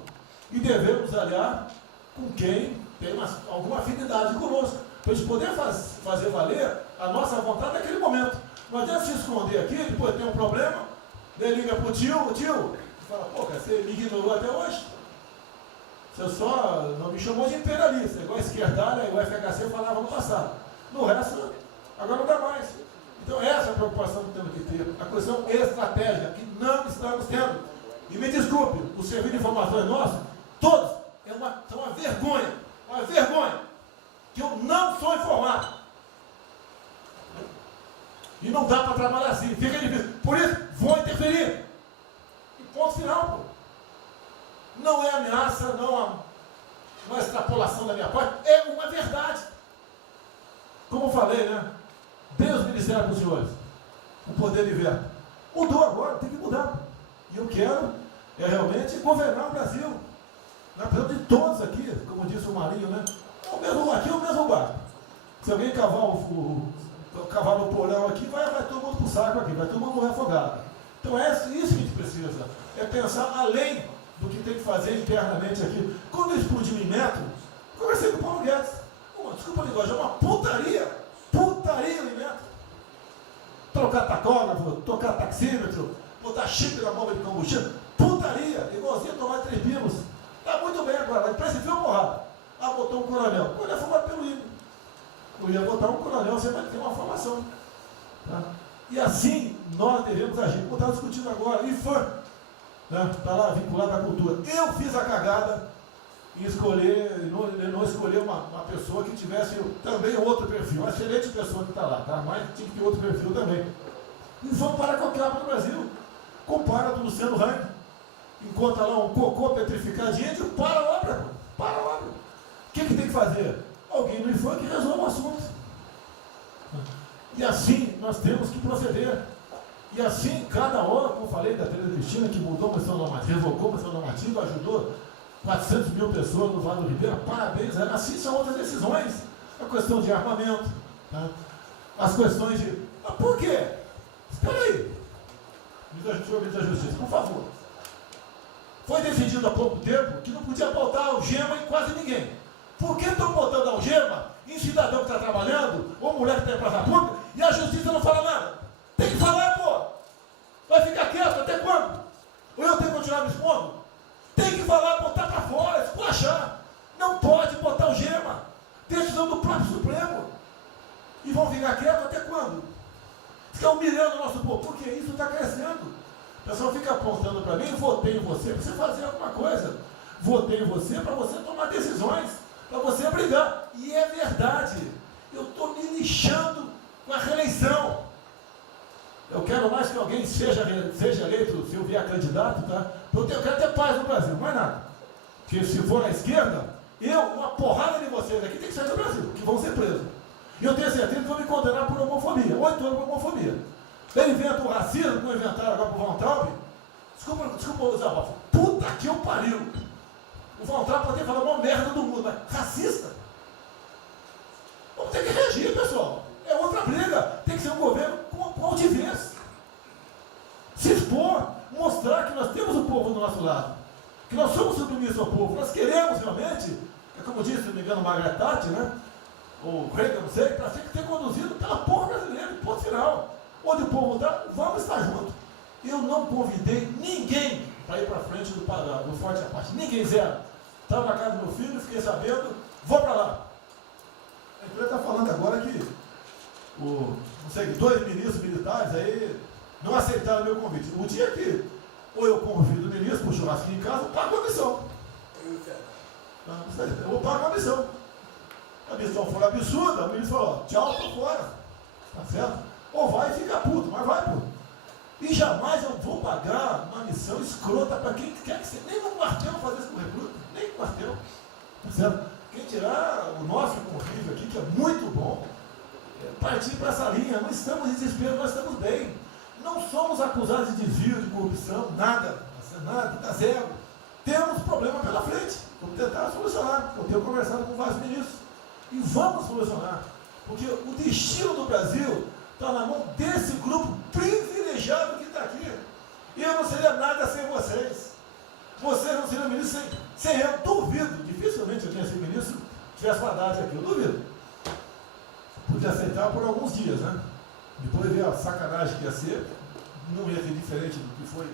E devemos aliar com quem tem alguma afinidade conosco. Para a gente poder fazer valer a nossa vontade naquele momento. Não adianta se esconder aqui, depois tem um problema, daí liga para o tio, fala, pô, cara, você me ignorou até hoje? Você só não me chamou de imperialista, igual a esquerdalha e o FHC falava no passado. No resto, agora não dá mais. Então essa é a preocupação que temos que ter, a questão estratégica, que não estamos tendo. E me desculpe, o serviço de informações nosso, todos, são uma vergonha, que eu não sou informado. E não dá para trabalhar assim, fica difícil. Por isso, vou interferir. E ponto final, pô. Não é ameaça, não é extrapolação da minha parte, é uma verdade. Como eu falei, né? Dê os ministérios para os senhores. O poder de veto. Mudou agora, tem que mudar. E eu quero realmente governar o Brasil. Nós precisamos de todos aqui, como disse o Marinho, né? Aqui é o mesmo barco. Se alguém cavar no porão aqui, vai todo mundo para o saco aqui, vai todo mundo morrer afogado. Então é isso que a gente precisa. É pensar além do que tem que fazer internamente aqui. Quando eu explodi em metro, conversei com o Paulo Guedes. Desculpa a linguagem, é uma putaria em metro. Trocar tacógrafo, trocar taxímetro, botar chip na bomba de combustível, putaria, igualzinho a tomar 3 pinos. Está muito bem agora, precipitou a porrada. Botou um coronel. O coronel foi pelo hino. Eu ia botar um coronel, você vai ter uma formação. Tá? E assim nós devemos agir. Como está discutindo agora, IFAM, está lá vinculado à cultura. Eu fiz a cagada em escolher, não escolher uma pessoa que tivesse também outro perfil. Uma excelente pessoa que está lá, tá? Mas tinha que ter outro perfil também. E vamos parar com a capa no Brasil. Compara do Luciano Hang. Encontra lá um cocô petrificado de índio, para a obra. Para a obra. O que tem que fazer? Alguém no IFAM que resolva o assunto. E assim nós temos que proceder. E assim, cada hora, como eu falei da Tereza Cristina, que mudou a questão normativa, revocou a questão normativa, ajudou 400 mil pessoas no Vale do Ribeira, parabéns. Assim são outras decisões. A questão de armamento, tá? As questões de... por quê? Espera aí. Senhor ministro da Justiça, por favor. Foi decidido há pouco tempo que não podia botar algema em quase ninguém. Por que estão botando algema em cidadão que está trabalhando, ou mulher que está em praça pública, e a justiça não fala nada? Tem que falar, pô! Vai ficar quieto até quando? Ou eu tenho que continuar me expondo? Tem que falar, botar para fora, esculachar. Não pode botar algema. Decisão do próprio Supremo. E vão ficar quietos até quando? Fica humilhando o nosso povo, porque isso está crescendo. O pessoal fica apontando para mim, votei em você para você fazer alguma coisa. Votei em você para você tomar decisões, para você brigar. E é verdade. Eu estou me lixando com a reeleição. Eu quero mais que alguém seja eleito, se eu vier candidato, tá? Eu quero ter paz no Brasil, mais nada. Porque se for à esquerda, uma porrada de vocês aqui tem que sair do Brasil, que vão ser presos. E eu tenho certeza que vão me condenar por homofobia, 8 anos por homofobia. Ele inventa o racismo, como inventaram agora para o Von Traub. Desculpa usar a palavra. Puta que eu pariu. O Von Traub pode falar uma merda do mundo, mas racista. Vamos ter que reagir, pessoal. É outra briga. Tem que ser um governo com altivez. Se expor, mostrar que nós temos o povo do nosso lado. Que nós somos submissos ao povo. Nós queremos realmente, é como disse, se não me engano, Margaret Thatcher, né? Ou Reagan, não sei, para ser conduzido pela porra brasileira, ponto final. Onde o povo está, vamos estar juntos. Eu não convidei ninguém para ir para frente do Forte Apache. Ninguém, zero. Estava na casa do meu filho, fiquei sabendo, vou para lá. A empresa está falando agora que não sei, 2 ministros militares aí não aceitaram meu convite. O dia que ou eu convido o ministro para o churrasquinho em casa, eu pago a missão. Eu vou pagar a missão. A missão foi absurda, o ministro falou, tchau, estou fora. Tá certo? Ou vai e fica puto, mas vai puto. E jamais eu vou pagar uma missão escrota para quem quer que seja. Nem no quartel fazer isso com o recruta, nem no quartel. Tá certo? Quem tirar o nosso convívio aqui, que é muito bom, partir para essa linha. Não estamos em desespero, nós estamos bem. Não somos acusados de desvio, de corrupção, nada, está zero. Temos problema pela frente, vamos tentar solucionar. Eu tenho conversado com vários ministros e vamos solucionar, porque o destino do Brasil está na mão desse grupo privilegiado que está aqui. E eu não seria nada sem vocês. Vocês não seriam ministros sem eu. Duvido, dificilmente eu tenha sido ministro se tivesse uma data aqui, eu duvido. Podia aceitar por alguns dias, né? Depois ver a sacanagem que ia ser, não ia ser diferente do que foi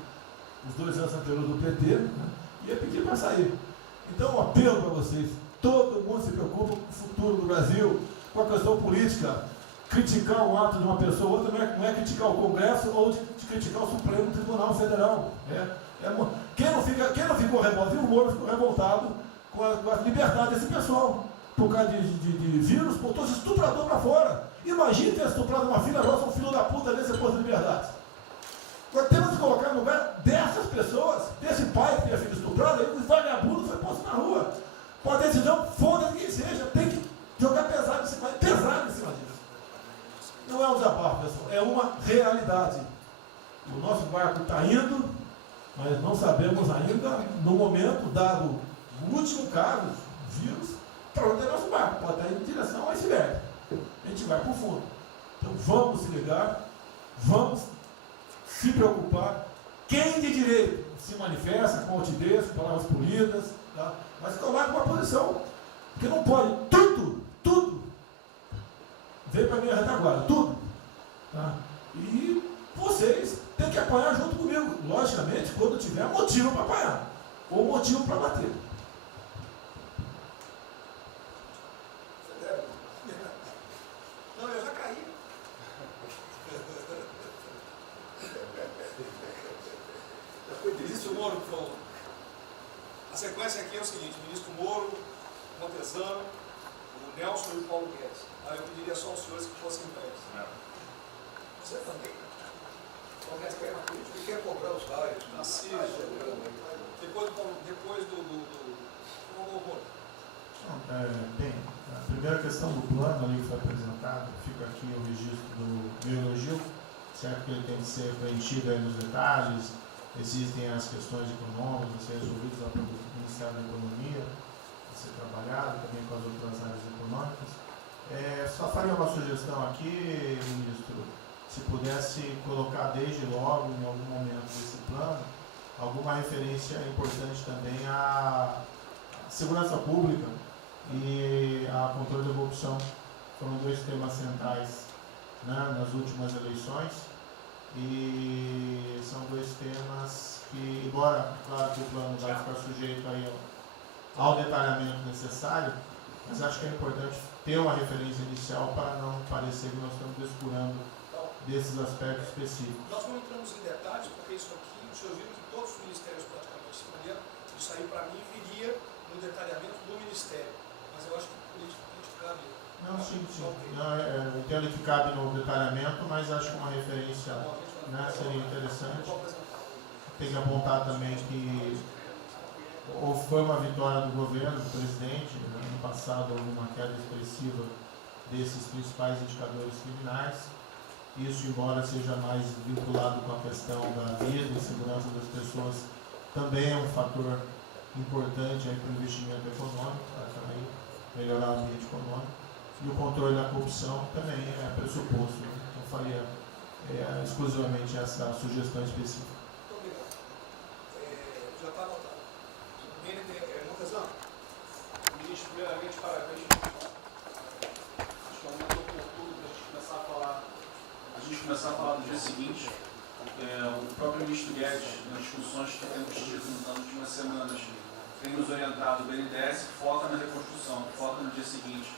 os 2 anos anteriores do PT, né? Ia pedir para sair. Então, um apelo para vocês: todo mundo se preocupa com o futuro do Brasil, com a questão política. Criticar um ato de uma pessoa ou outra não é criticar o Congresso ou de criticar o Supremo Tribunal Federal. Quem não ficou revoltado, o Moro ficou revoltado com a liberdade desse pessoal. Por causa de vírus, botou esse estuprador para fora. Imagine ter estuprado uma filha nossa, um filho da puta desse posto de liberdade. Nós temos que colocar no lugar dessas pessoas, desse pai que tinha sido estuprado, aí o vagabundo foi posto na rua. Com a decisão, foda-se quem seja, tem que jogar pesado em cima disso. Não é um desabafo, pessoal, é uma realidade. O nosso barco está indo, mas não sabemos ainda, no momento, dado o último caso, vírus, para onde é nosso barco. Pode estar indo em direção ao iceberg. A gente vai para o fundo. Então vamos se ligar, vamos se preocupar. Quem de direito se manifesta com altivez, com palavras polidas, tá? Mas coloca uma posição. Porque não pode tudo veio para a minha retaguarda, tudo. Tá? E vocês têm que apoiar junto comigo, logicamente, quando tiver motivo para apoiar, ou motivo para bater. Não, eu já caí. Já foi ministro Moro que falou. A sequência aqui é o seguinte: ministro Moro, Montezano, o Nelson e o Paulo Guedes. Aí eu pediria só aos senhores que fossem em pé. Você também? Paulo Guedes quer uma política e quer cobrar os raios. Depois do Bem, a primeira questão do plano ali que foi apresentado, fica aqui o registro do meu elogio, certo que ele tem que ser preenchido aí nos detalhes, existem as questões econômicas a ser resolvidas lá pelo Ministério da Economia, a ser trabalhado também com as outras áreas econômicas. Só faria uma sugestão aqui, ministro, se pudesse colocar desde logo, em algum momento desse plano, alguma referência importante também à segurança pública e a controle da corrupção. Foram 2 temas centrais, né, nas últimas eleições, e são 2 temas que, embora, claro que o plano vai ficar sujeito aí ao detalhamento necessário, mas acho que é importante ter uma referência inicial para não parecer que nós estamos descurando desses aspectos específicos. Nós não entramos em detalhes, porque isso aqui, o senhor viu que todos os ministérios praticamente se mandaram, isso aí para mim viria no detalhamento do ministério, mas eu acho que politicamente cabe. Não, sim. Não, eu entendo que cabe no detalhamento, mas acho que uma referência Então, a gente vai né, seria interessante. Tem que apontar também que foi uma vitória do governo, do presidente. No ano passado houve uma queda expressiva desses principais indicadores criminais. Isso, embora seja mais vinculado com a questão da vida e segurança das pessoas, também é um fator importante para o investimento econômico, para também melhorar o ambiente econômico. E o controle da corrupção também é pressuposto. Né? Então, faria exclusivamente essa sugestão específica. Muito obrigado. Já está anotado. Montezano, ministro, primeiramente, parabéns. Acho que é um momento oportuno para a gente começar a falar do dia seguinte. O próprio ministro Guedes, nas discussões que temos tido nas últimas semanas, tem nos orientado. O BNDES foca na reconstrução, foca no dia seguinte,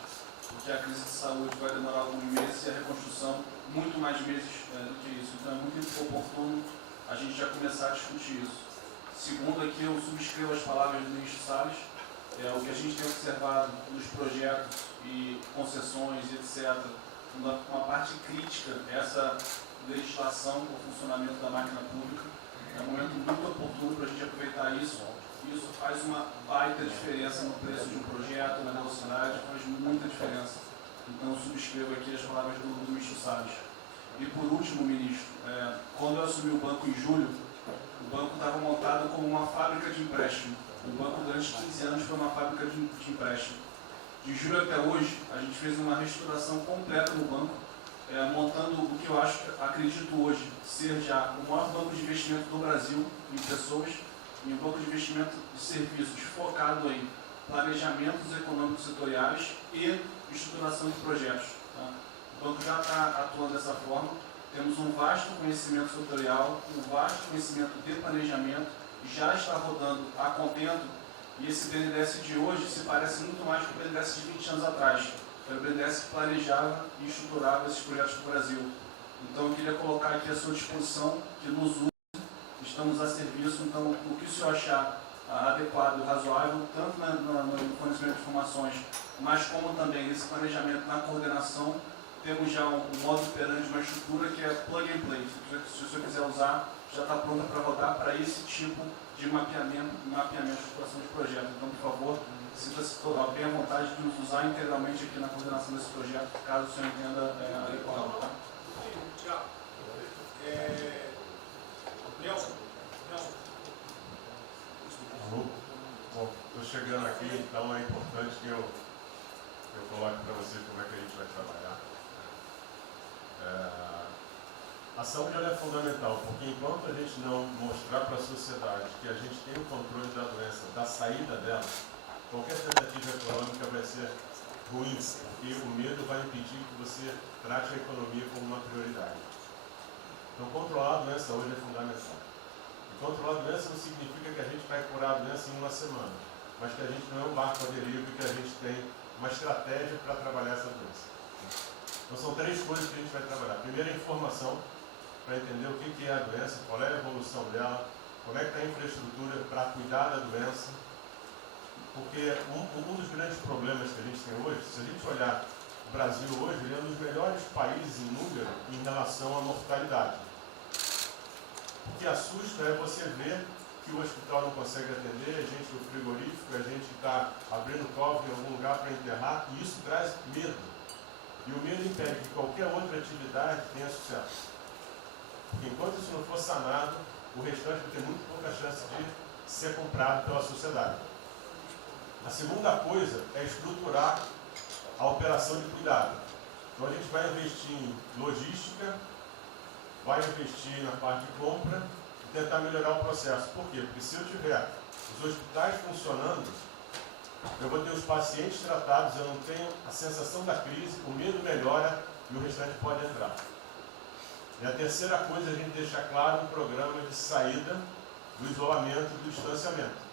porque a crise de saúde vai demorar alguns meses e a reconstrução muito mais meses do que isso. Então é muito oportuno a gente já começar a discutir isso. Segundo, aqui eu subscrevo as palavras do ministro Salles. O que a gente tem observado nos projetos e concessões, etc., uma parte crítica, essa legislação para o funcionamento da máquina pública. É um momento muito oportuno para a gente aproveitar isso. Isso faz uma baita diferença no preço de um projeto, na velocidade, faz muita diferença. Então, eu subscrevo aqui as palavras do ministro Salles. E, por último, ministro, quando eu assumi o banco em julho, o banco estava montado como uma fábrica de empréstimo. O banco, durante 15 anos, foi uma fábrica de empréstimo. De julho até hoje, a gente fez uma reestruturação completa no banco, montando o que eu acredito hoje ser já o maior banco de investimento do Brasil em pessoas, e um banco de investimento de serviços focado em planejamentos econômicos setoriais e estruturação de projetos. Tá? O banco já está atuando dessa forma. Temos um vasto conhecimento setorial, um vasto conhecimento de planejamento, já está rodando a contento, e esse BNDES de hoje se parece muito mais com o BNDES de 20 anos atrás. Era o BNDES que planejava e estruturava esses projetos no Brasil. Então eu queria colocar aqui à sua disposição, que nos use, estamos a serviço. Então o que o senhor achar adequado, razoável, tanto no fornecimento de informações, mas como também nesse planejamento, na coordenação, temos já um modo operante, uma estrutura que é plug and play. Se o senhor quiser usar, já está pronta para rodar para esse tipo de mapeamento e estruturação de projeto. Então, por favor, sinta-se bem à vontade de nos usar integralmente aqui na coordenação desse projeto, caso o senhor entenda adequado. Tá? Tiago. Nelson. Bom, estou chegando aqui, então é importante que eu coloque para você como é que a gente vai trabalhar. A saúde é fundamental, porque enquanto a gente não mostrar para a sociedade que a gente tem o controle da doença, da saída dela, qualquer tentativa econômica vai ser ruim, porque o medo vai impedir que você trate a economia como uma prioridade. Então, controlar a doença hoje é fundamental. E controlar a doença não significa que a gente vai curar a doença em uma semana, mas que a gente não é um barco à deriva e que a gente tem uma estratégia para trabalhar essa doença. Então, são 3 coisas que a gente vai trabalhar. Primeiro, a informação, para entender o que é a doença, qual é a evolução dela, como é que está a infraestrutura para cuidar da doença. Porque um dos grandes problemas que a gente tem hoje, se a gente olhar o Brasil hoje, ele é um dos melhores países em número em relação à mortalidade. O que assusta é você ver que o hospital não consegue atender, a gente no frigorífico, a gente está abrindo cofre em algum lugar para enterrar, e isso traz medo. E o medo impede que qualquer outra atividade tenha sucesso. Porque enquanto isso não for sanado, o restante vai ter muito pouca chance de ser comprado pela sociedade. A segunda coisa é estruturar a operação de cuidado. Então a gente vai investir em logística, vai investir na parte de compra e tentar melhorar o processo. Por quê? Porque se eu tiver os hospitais funcionando, eu vou ter os pacientes tratados, eu não tenho a sensação da crise, o medo melhora e o restante pode entrar. E a terceira coisa é a gente deixar claro um programa de saída do isolamento e do distanciamento.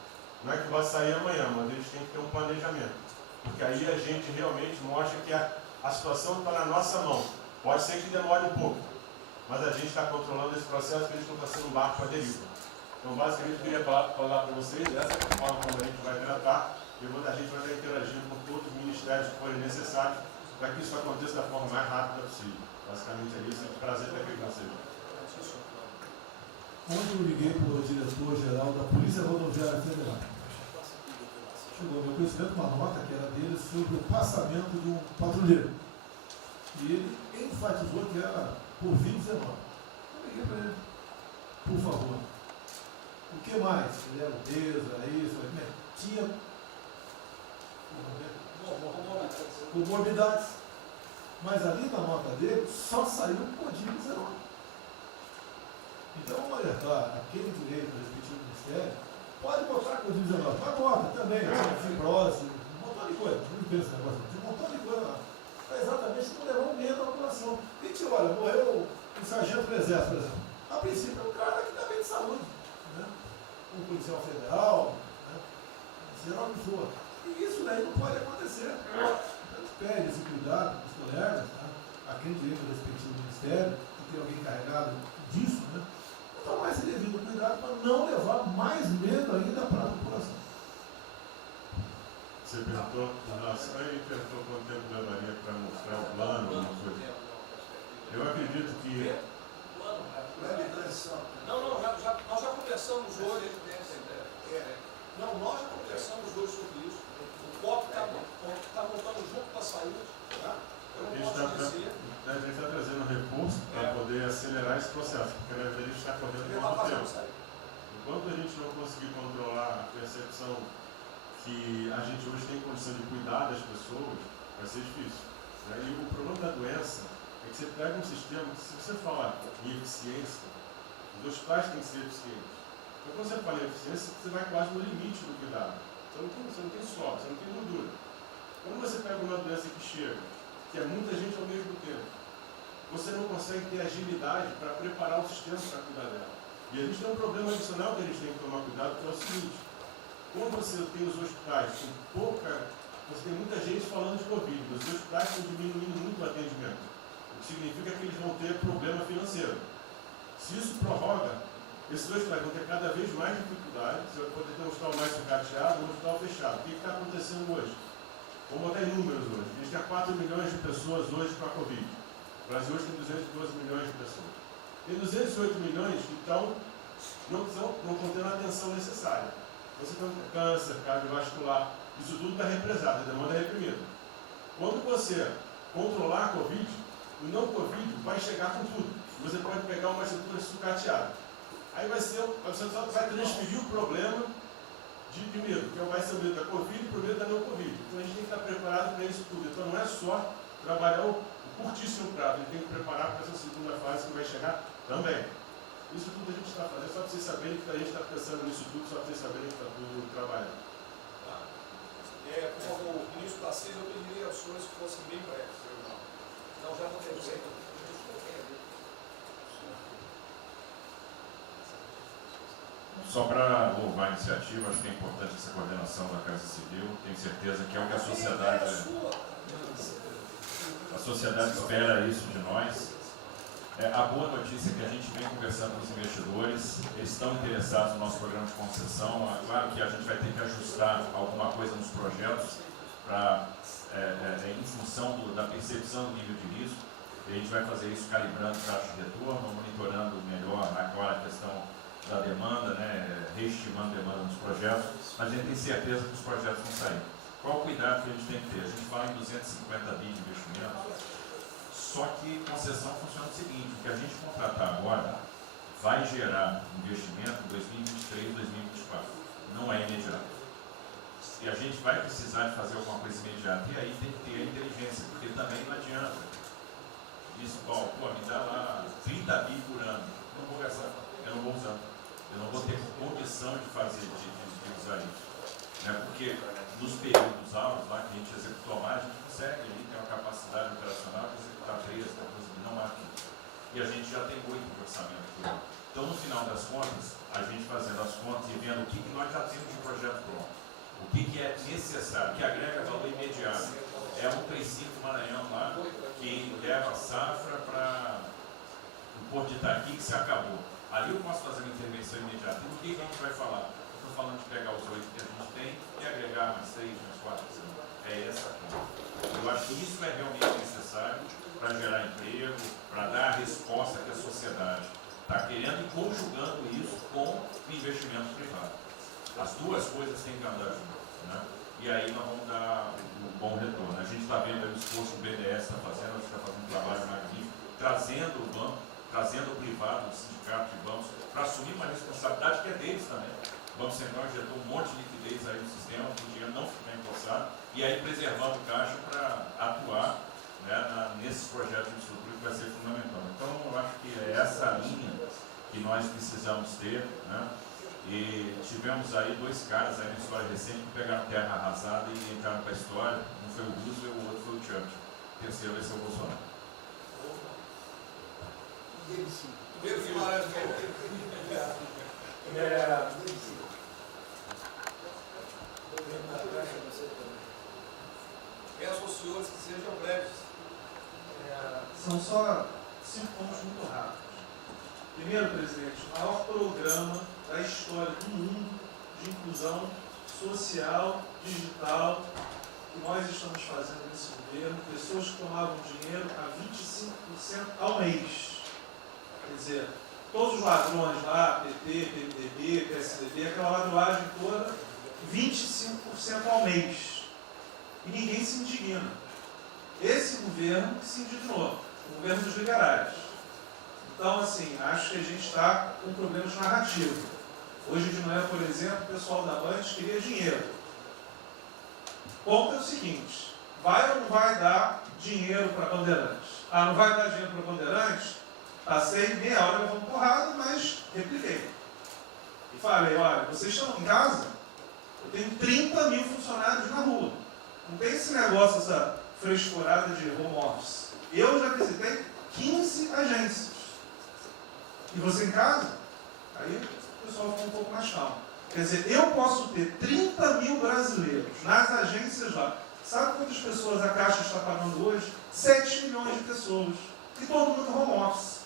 Não é que vai sair amanhã, mas a gente tem que ter um planejamento. Porque aí a gente realmente mostra que a situação está na nossa mão. Pode ser que demore um pouco, mas a gente está controlando esse processo, que a gente não está sendo um barco à deriva. Então, basicamente, eu queria falar para vocês essa é a forma como a gente vai tratar. A gente vai estar interagindo com todos os ministérios que forem necessários para que isso aconteça da forma mais rápida possível. Basicamente é isso. É um prazer estar aqui com vocês. Ontem eu liguei para o diretor-geral da Polícia Rodoviária Federal. Chegou ao meu conhecimento uma nota que era dele sobre o passamento de um patrulheiro. E ele enfatizou que era por 2019. Eu liguei para ele, por favor. O que mais? Ele era obeso, era isso, tinha comorbidades. Mas ali na nota dele só saiu por 19. Então vamos alertar aquele direito do respectivo ministério, pode botar Covid-19, mas bota também, fibrose, um montão de coisa, não pensa nesse negócio, tem um montão de coisa lá. Para exatamente não levar um medo à população. E que, olha, morreu um sargento do exército, por exemplo. A princípio é um cara que está bem de saúde, né? Um policial federal, né? Seja lá o que for. E isso daí não pode acontecer. Então pede esse cuidado dos colegas, né? A quem direito do respectivo ministério, que tem alguém encarregado disso, né? Tomar esse devido cuidado para não levar mais medo ainda para a população. Você perguntou, aí perguntou quanto tempo levaria para mostrar o plano, alguma coisa. Eu acredito que. Nós já conversamos hoje. Não, nós já conversamos hoje sobre isso. O COP está montando junto com a saúde. Tá? Eu não posso dizer. A gente está trazendo recurso para poder acelerar esse processo, porque a gente está correndo muito tempo. Enquanto a gente não conseguir controlar a percepção que a gente hoje tem condição de cuidar das pessoas, vai ser difícil. E o problema da doença é que você pega um sistema que, se você falar em eficiência, os hospitais têm que ser eficientes. Então, quando você fala em eficiência, você vai quase no limite do cuidado. Você não tem sobra, você não tem gordura. Quando você pega uma doença que chega, que é muita gente ao mesmo tempo, você não consegue ter agilidade para preparar o sistema para cuidar dela. E a gente tem um problema adicional que a gente tem que tomar cuidado, que é o seguinte: quando você tem os hospitais com você tem muita gente falando de Covid, mas os hospitais estão diminuindo muito o atendimento, o que significa que eles vão ter problema financeiro. Se isso prorroga, esses hospitais vão ter cada vez mais dificuldade. Você vai poder ter um hospital mais sucateado, um hospital fechado. O que está acontecendo hoje? Vamos botar em números hoje. A gente tem 4 milhões de pessoas hoje com a Covid. O Brasil hoje tem 212 milhões de pessoas. Tem 208 milhões que não estão tendo a atenção necessária. Você tem câncer, cardiovascular, isso tudo está represado, a demanda é reprimida. Quando você controlar a Covid, o não Covid vai chegar com tudo. Você pode pegar uma estrutura sucateada. Aí você só vai transferir o problema de medo, que vai ser o medo da Covid para o medo da não Covid. Então a gente tem que estar preparado para isso tudo. Então não é só trabalhar o curtíssimo prazo, a gente tem que preparar para essa segunda fase que vai chegar também. Isso tudo a gente está fazendo, só para vocês saberem que a gente está pensando nisso tudo, só para vocês saberem que está tudo trabalhando. Por favor, o ministro Tarcísio, eu pediria aos senhores que fossem bem breves. Não, já não temos aí. Só para louvar a iniciativa, acho que é importante essa coordenação da Casa Civil. Tenho certeza que é o que a sociedade espera isso de nós. A boa notícia é que a gente vem conversando com os investidores, eles estão interessados no nosso programa de concessão. Claro que a gente vai ter que ajustar alguma coisa nos projetos em função da percepção do nível de risco. E a gente vai fazer isso calibrando taxa de retorno, monitorando melhor agora a questão da demanda, reestimando a demanda nos projetos, mas a gente tem certeza que os projetos vão sair. Qual o cuidado que a gente tem que ter? A gente fala em 250 bi de investimento, só que concessão funciona o seguinte: o que a gente contratar agora vai gerar investimento em 2023, 2024, não é imediato. E a gente vai precisar de fazer alguma coisa imediata, e aí tem que ter a inteligência, porque também não adianta. Isso, me dá lá 30 bi por ano, não vou gastar, eu não vou usar. Eu não vou ter condição de usar isso. Porque nos períodos altos lá que a gente executou mais, a gente consegue ali ter uma capacidade operacional de executar 13, 14 milhões máquinas. E a gente já tem 8 de orçamento por ano. Então, no final das contas, a gente fazendo as contas e vendo o que nós já temos de projeto pronto, o que é necessário, que agrega valor imediato. É um 35 Maranhão lá, que leva a safra para o Porto de Itaqui, que se acabou. Ali eu posso fazer uma intervenção imediata. E o que a gente vai falar? Estou falando de pegar os 8 que a gente tem e agregar mais 3, mais 4. É essa a conta. Eu acho que isso é realmente necessário para gerar emprego, para dar a resposta que a sociedade está querendo e conjugando isso com investimento privado. As duas coisas têm que andar juntas, né? E aí nós vamos dar um bom retorno. A gente está vendo aí o esforço que o BNDES está fazendo, a gente está fazendo um trabalho magnífico, trazendo o banco, trazendo o privado, o sindicato de bancos, para assumir uma responsabilidade que é deles também. O Banco Central injetou um monte de liquidez aí no sistema, para o dinheiro não ficar empossado, e aí preservando o caixa para atuar, né, nesses projetos de infraestrutura que vai ser fundamental. Então, eu acho que é essa linha que nós precisamos ter, né? E tivemos aí dois caras aí na história recente que pegaram terra arrasada e entraram para a história. Um foi o Roosevelt, o outro foi o Churchill. O terceiro vai ser o Bolsonaro. Primeiro Guimarães, peço aos senhores que sejam breves. São só 5 pontos muito rápidos. Primeiro, presidente, o maior programa da história do mundo de inclusão social, digital, que nós estamos fazendo nesse governo, pessoas que tomavam dinheiro a 25% ao mês. Quer dizer, todos os ladrões lá, PT, PMDB, PSDB, aquela ladroagem toda, 25% ao mês. E ninguém se indigna. Esse governo que se indignou, o governo dos liberais. Então, assim, acho que a gente está com problemas narrativos. Hoje de manhã, por exemplo, o pessoal da Band queria dinheiro. O ponto é o seguinte, vai ou não vai dar dinheiro para Bandeirantes? Ah, não vai dar dinheiro para Bandeirantes? Passei meia hora levando porrada, mas repliquei. E falei, olha, vocês estão em casa? Eu tenho 30 mil funcionários na rua. Não tem esse negócio, essa frescurada de home office. Eu já visitei 15 agências. E você em casa? Aí o pessoal ficou um pouco mais calmo. Quer dizer, eu posso ter 30 mil brasileiros nas agências lá. Sabe quantas pessoas a Caixa está pagando hoje? 7 milhões de pessoas. E todo mundo home office.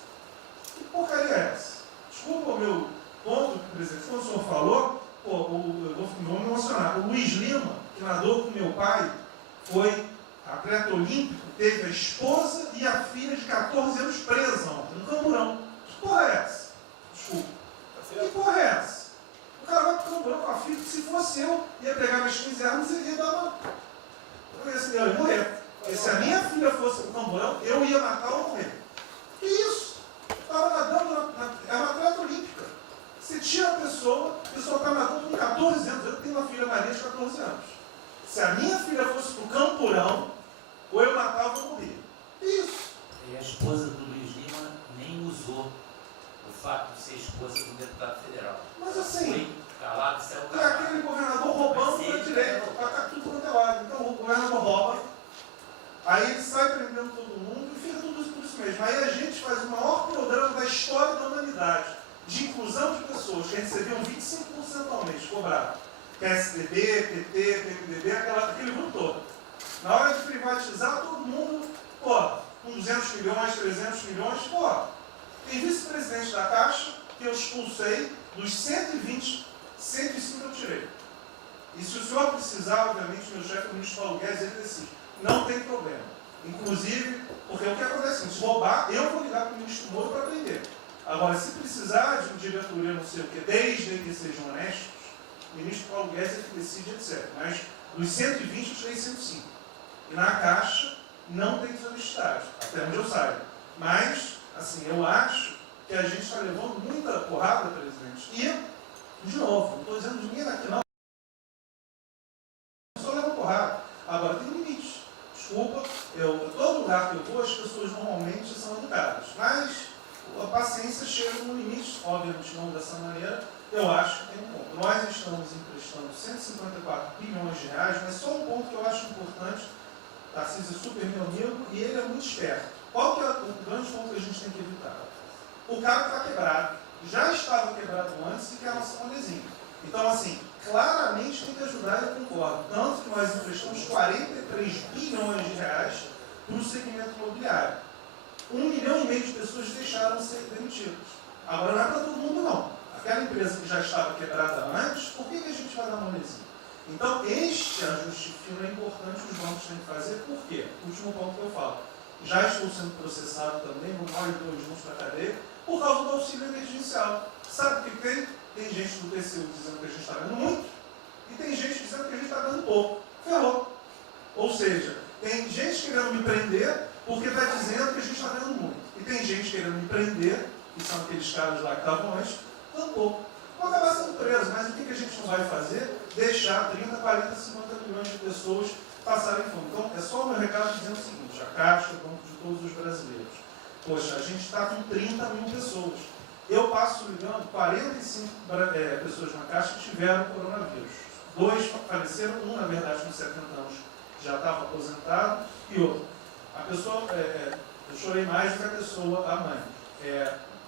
Que porcaria é essa? Desculpa o meu ponto, presidente. Quando o senhor falou, eu vou me emocionar. O Luiz Lima, que nadou com meu pai, foi atleta olímpico, teve a esposa e a filha de 14 anos presa ontem, no Camburão. Que porra é essa? Desculpa. Que porra é essa? O cara vai pro Camburão com a filha, que se fosse eu, ia pegar minhas 15 armas e ia dar uma... Eu ia morrer. E se a minha filha fosse pro Camburão, eu ia matar ou morrer. Que isso? Estava nadando, é uma atleta olímpica. Você tira a pessoa está nadando com 14 anos. Eu tenho uma filha Maria de 14 anos. Se a minha filha fosse pro Camburão, ou eu matava ou morria. Que isso? E a esposa do Luiz Lima nem usou o fato de ser esposa do deputado federal. Mas assim, foi calado, saiu é calado. aquele governador roubando para a direita, está tudo quanto é lado. Então o governador rouba, aí ele sai prendendo todo mundo e fica tudo isso por isso mesmo. Aí a gente faz o maior programa da história da humanidade de inclusão de pessoas que recebiam 25% ao mês, cobrado. PSDB, PT, PMDB, aquele grupo todo. Na hora de privatizar, todo mundo, com 200 milhões, 300 milhões, tem vice-presidente da Caixa que eu expulsei, dos 120, 105 eu tirei. E se o senhor precisar, obviamente, meu chefe, o ministro Paulo Guedes, ele decide. Não tem problema. Inclusive, porque o que acontece? Se roubar, eu vou ligar para o ministro Moro para prender. Agora, se precisar de um diretoria, não sei o quê, desde que sejam honestos, o ministro Paulo Guedes é que decide, etc. Mas dos 120, eu tirei 105. E na Caixa, não tem desonestidade, até onde eu saiba. Mas, assim, eu acho que a gente está levando muita porrada, presidente. E, de novo, não estou dizendo de ninguém aqui, não. Eu só levo porrada. Agora, tem limite. Desculpa, todo lugar que eu vou, as pessoas normalmente são educadas. Mas a paciência chega no limite, obviamente não dessa maneira. Eu acho que tem um ponto. Nós estamos emprestando 154 bilhões de reais, mas só um ponto que eu acho importante. Tarcísio é super meu amigo e ele é muito esperto. Qual que é o grande ponto que a gente tem que evitar? O cara está quebrado, já estava quebrado antes e quer lançar um adesivo. Então, assim, claramente tem que ajudar e eu concordo. Tanto que nós emprestamos 43 bilhões de reais para o segmento imobiliário. 1,5 milhão de pessoas deixaram de ser demitidas. Agora não é para todo mundo, não. Aquela empresa que já estava quebrada antes, por que a gente vai dar uma adesivo? Então, este ajuste fino é importante, os bancos têm que fazer. Por quê? Último ponto que eu falo. Já estou sendo processado também, vou nós dois juntos para a cadeia, por causa do auxílio emergencial. Sabe o que tem? Tem gente do TCU dizendo que a gente está dando muito e tem gente dizendo que a gente está dando pouco. Ferrou. Ou seja, tem gente querendo me prender porque está dizendo que a gente está dando muito. E tem gente querendo me prender, que são aqueles caras lá que estavam antes, dando pouco. Vão acabar sendo presos, mas o que a gente não vai fazer? Deixar 30, 40, 50 milhões de pessoas passarem fome. Então, é só o meu recado dizendo o seguinte: a Caixa, o Banco de todos os brasileiros. Poxa, a gente está com 30 mil pessoas. Eu passo ligando 45 pessoas na Caixa que tiveram coronavírus. 2 faleceram, um, na verdade, com 70 anos já estava aposentado, e outro. A pessoa, eu chorei mais do que a pessoa, a mãe.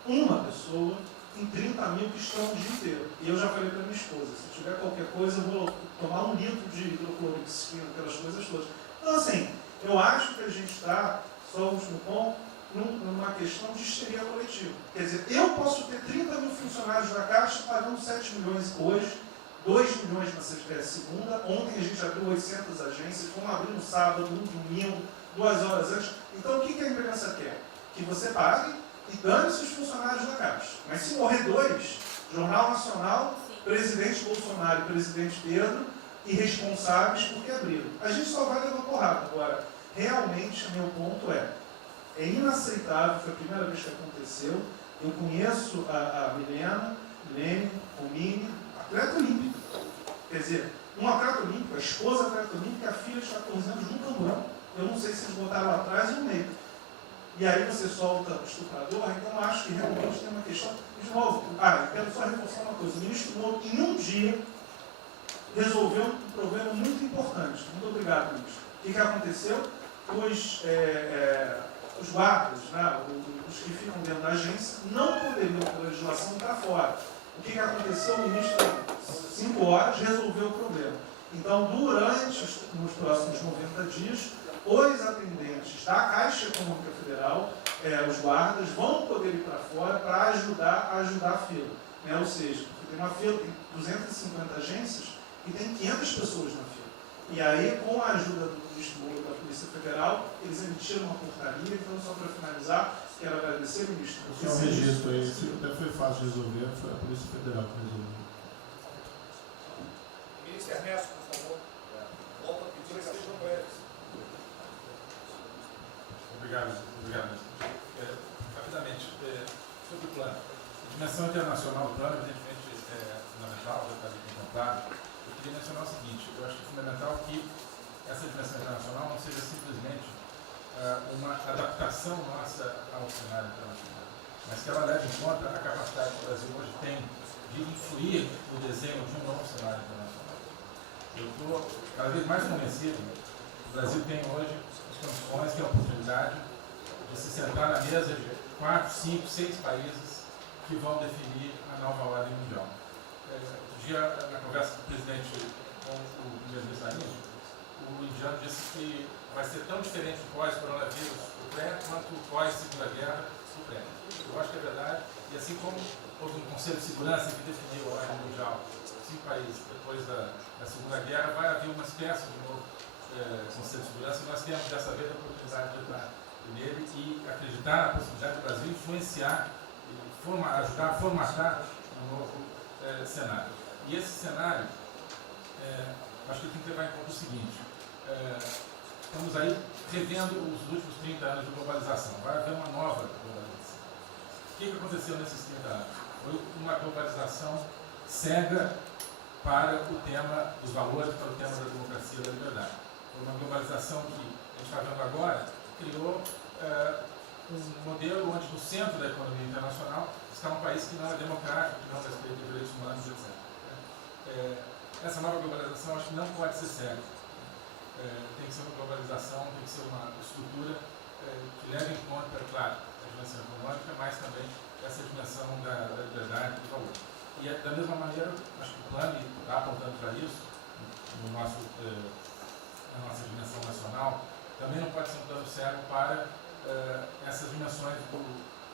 Uma pessoa em 30 mil que estão o dia inteiro. E eu já falei para minha esposa, se tiver qualquer coisa, eu vou tomar 1 litro de hidrocloroquina, aquelas coisas todas. Então, assim, eu acho que a gente está, só o último ponto, numa questão de histeria coletiva. Quer dizer, eu posso ter 30 mil funcionários da Caixa pagando 7 milhões hoje, 2 milhões na segunda, ontem a gente abriu 800 agências, vamos abrir no sábado, no domingo, 2 horas antes. Então, o que a imprensa quer? Que você pague e dane-se os funcionários da Caixa. Mas se morrer 2, Jornal Nacional, presidente Bolsonaro e presidente Pedro, irresponsáveis porque abriram. A gente só vai levar porrada. Agora, realmente, meu ponto é inaceitável, foi a primeira vez que aconteceu. Eu conheço a Milena, Lene, Romine, atleta olímpica. Quer dizer, um atleta olímpico, a esposa atleta olímpica, a filha de 14 anos no camburão. Eu não sei se eles botaram lá atrás ou no meio. E aí você solta o estuprador, então acho que realmente tem uma questão. De novo, eu quero só reforçar uma coisa. O ministro Moro, em um dia, resolveu um problema muito importante. Muito obrigado, ministro. O que aconteceu? Os guardas, né, os que ficam dentro da agência, não poderiam, por legislação, estar fora. O que aconteceu? O ministro, 5 horas, resolveu o problema. Então, nos próximos 90 dias, os atendentes da Caixa Econômica Federal, os guardas, vão poder ir para fora para ajudar a fila. Ou seja, tem uma fila, tem 250 agências e tem 500 pessoas na fila. E aí, com a ajuda do ministro Moro da Polícia Federal, eles emitiram uma portaria. Então, só para finalizar, quero agradecer ao ministro. É um registro aí, até foi fácil de resolver, foi a Polícia Federal que resolveu. Ministro Ernesto, por favor. Volta a pedir que sejam breves. Obrigado. Rapidamente, sobre o plano. A dimensão internacional do plano, evidentemente, é fundamental, já está aqui contemplado. Eu queria mencionar o seguinte: eu acho que é fundamental que essa dimensão internacional não seja simplesmente uma adaptação nossa ao cenário internacional, mas que ela leve em conta a capacidade que o Brasil hoje tem de influir no desenho de um novo cenário internacional. Eu estou cada vez mais convencido que o Brasil tem hoje as condições e a oportunidade de se sentar na mesa de 4, 5, 6 países que vão definir a nova ordem mundial. Um dia, na conversa do presidente com o primeiro-ministro da Índia, o indiano disse que vai ser tão diferente o pós-coronavírus, o pré, quanto o pós-segunda guerra, o pré. Eu acho que é verdade. E assim como houve um Conselho de Segurança que definiu a ordem mundial, 5 países depois da Segunda Guerra, vai haver uma espécie de novo Conselho de Segurança, e nós temos dessa vez a oportunidade de entrar nele e acreditar na possibilidade do Brasil influenciar e ajudar a formatar um novo cenário. E esse cenário, acho que tem que levar em conta o seguinte: estamos aí revendo os últimos 30 anos de globalização. Vai haver uma nova globalização. O que aconteceu nesses 30 anos? Foi uma globalização cega para o tema dos valores, para o tema da democracia e da liberdade. Foi uma globalização que a gente está vendo agora, criou um modelo onde no centro da economia internacional está um país que não é democrático, que não respeita os direitos humanos, etc. Essa nova globalização acho que não pode ser cega. Tem que ser uma globalização, tem que ser uma estrutura que leve em conta, claro, a dimensão econômica, mas também essa dimensão da liberdade e do valor. E da mesma maneira, acho que o plano está apontando para isso, na nossa dimensão nacional, também não pode ser um plano cego para essas dimensões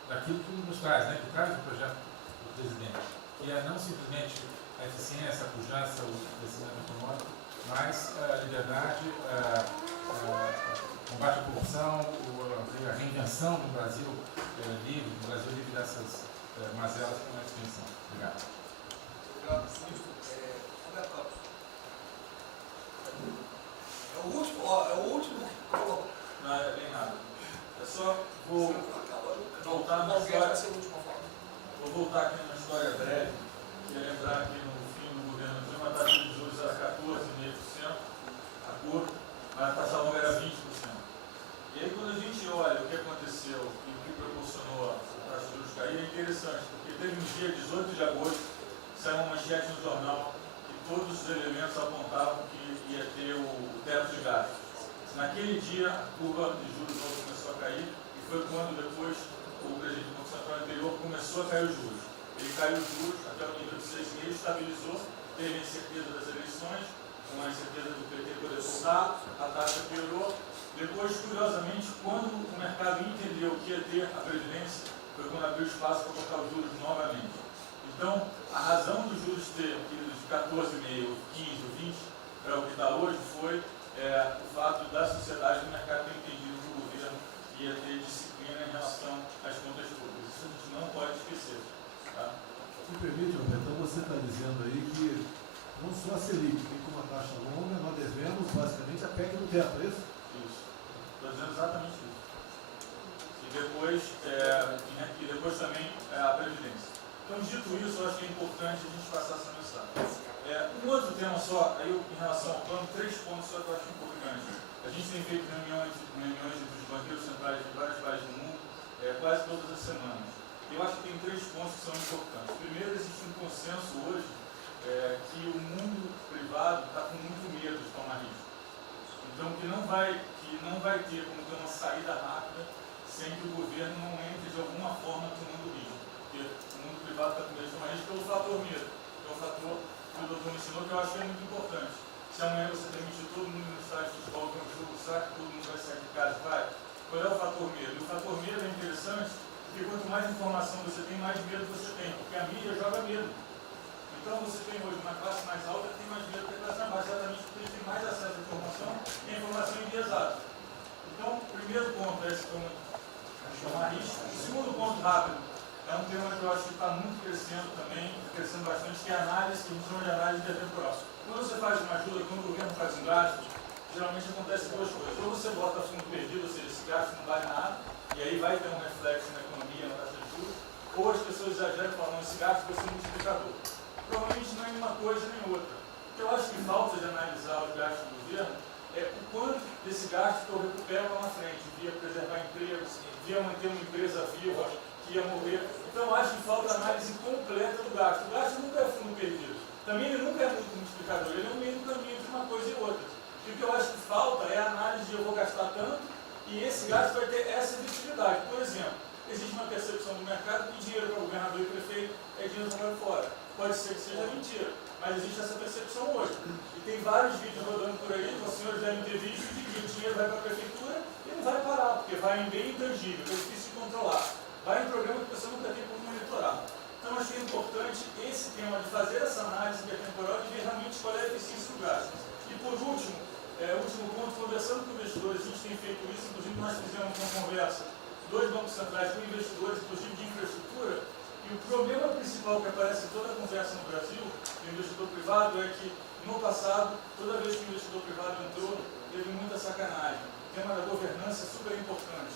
daquilo que nos traz, que traz o projeto do presidente, que é não simplesmente a eficiência, a pujança, o crescimento econômico, mas a liberdade, a combate à corrupção, a reinvenção do Brasil livre, do Brasil livre dessas mazelas que estão na extinção. Obrigado. Obrigado, ministro. Roberto Campos. É o último que colocou. Não é bem nada. É só vou voltar na história. Vou voltar aqui numa história breve. Queria lembrar que no fim do governo Dilma a taxa de juros era 14,5%, a curva, mas a taxa longa era 20%. E aí quando a gente olha o que aconteceu e o que proporcionou a taxa de juros cair, é interessante, porque teve um dia, 18 de agosto, saiu uma manchete no jornal que todos os elementos apontavam que ia ter o teto de gastos. Naquele dia, a curva de juros começou a cair e foi quando depois o presidente do Banco Central anterior começou a cair os juros. Ele caiu os juros até o nível de 6,5%, estabilizou, teve a incerteza das eleições, com a incerteza do PT poder voltar, a taxa piorou. Depois, curiosamente, quando o mercado entendeu que ia ter a Previdência, foi quando abriu espaço para botar os juros novamente. Então, a razão dos juros ter ido de 14,5%, 15% ou 20% para o que está hoje foi o fato da sociedade e do mercado ter entendido que o governo ia ter disciplina em relação às contas públicas. Isso a gente não pode esquecer. Tá? Me permite, Roberto, então você está dizendo aí que não só a Selic tem como uma taxa longa, nós devemos basicamente a PEC do teto, é isso? Isso. Estou dizendo exatamente isso. E depois também a Previdência. Então, dito isso, eu acho que é importante a gente passar essa mensagem. Um outro tema só, aí em relação ao plano, 3 pontos só que eu acho importante. A gente tem feito reuniões entre os banqueiros centrais de vários países do mundo, quase todas as semanas. Eu acho que tem 3 pontos que são importantes. Primeiro, existe um consenso hoje que o mundo privado está com muito medo de tomar risco. Então, que não vai ter como ter uma saída rápida sem que o governo não entre de alguma forma tomando risco. Porque o mundo privado está com medo de tomar risco pelo fator medo, que é o fator que o doutor mencionou, que eu acho que é muito importante. Se amanhã você permitir todo mundo no estádio de futebol, que é um jogo saco, todo mundo vai sair de casa, vai. Qual é o fator medo? O fator medo é interessante, porque quanto mais informação você tem, mais medo você tem, porque a mídia joga medo. Então você tem hoje uma classe mais alta que tem mais medo que a classe mais baixa, exatamente porque eles têm mais acesso à informação e a informação enviesada. Então, o primeiro ponto é esse tomar risco. O segundo ponto rápido é um tema que eu acho que está muito crescendo também, crescendo bastante, que é a análise, que a gente chama de análise intertemporal. Quando você faz uma ajuda, quando o governo faz um gasto, geralmente acontece 2 coisas. Ou você bota fundo perdido, ou seja, esse gasto não vale nada, e aí vai ter um reflexo na economia, na taxa de juros, ou as pessoas exageram e falam, esse gasto vai ser um multiplicador. Provavelmente não é nenhuma coisa nem outra. O que eu acho que falta de analisar os gastos do governo é o quanto desse gasto eu recupero lá na frente, via preservar empregos, via manter uma empresa viva que ia morrer. Então eu acho que falta análise completa do gasto. O gasto nunca é fundo perdido. Também ele nunca é muito multiplicador, ele é um meio do caminho entre uma coisa e outra. E o que eu acho que falta é a análise de eu vou gastar tanto e esse gasto vai ter essa efetividade. Por exemplo, existe uma percepção do mercado que dinheiro para o governador e prefeito é dinheiro jogado fora. Pode ser que seja mentira, mas existe essa percepção hoje. E tem vários vídeos rodando por aí, os senhores devem ter visto, de que o dinheiro vai para a prefeitura e não vai parar, porque vai em bem intangível, que é difícil de controlar. Vai em programa que a pessoa nunca tem como monitorar. Então, acho que é importante esse tema de fazer essa análise intertemporal e ver realmente qual é a eficiência do gasto. E, por último, último ponto, conversando com investidores, a gente tem feito isso, inclusive nós fizemos uma conversa, 2 bancos centrais com investidores, inclusive de infraestrutura, e o problema principal que aparece em toda a conversa no Brasil, do investidor privado, é que, no passado, toda vez que o investidor privado entrou, teve muita sacanagem. O tema da governança é super importante.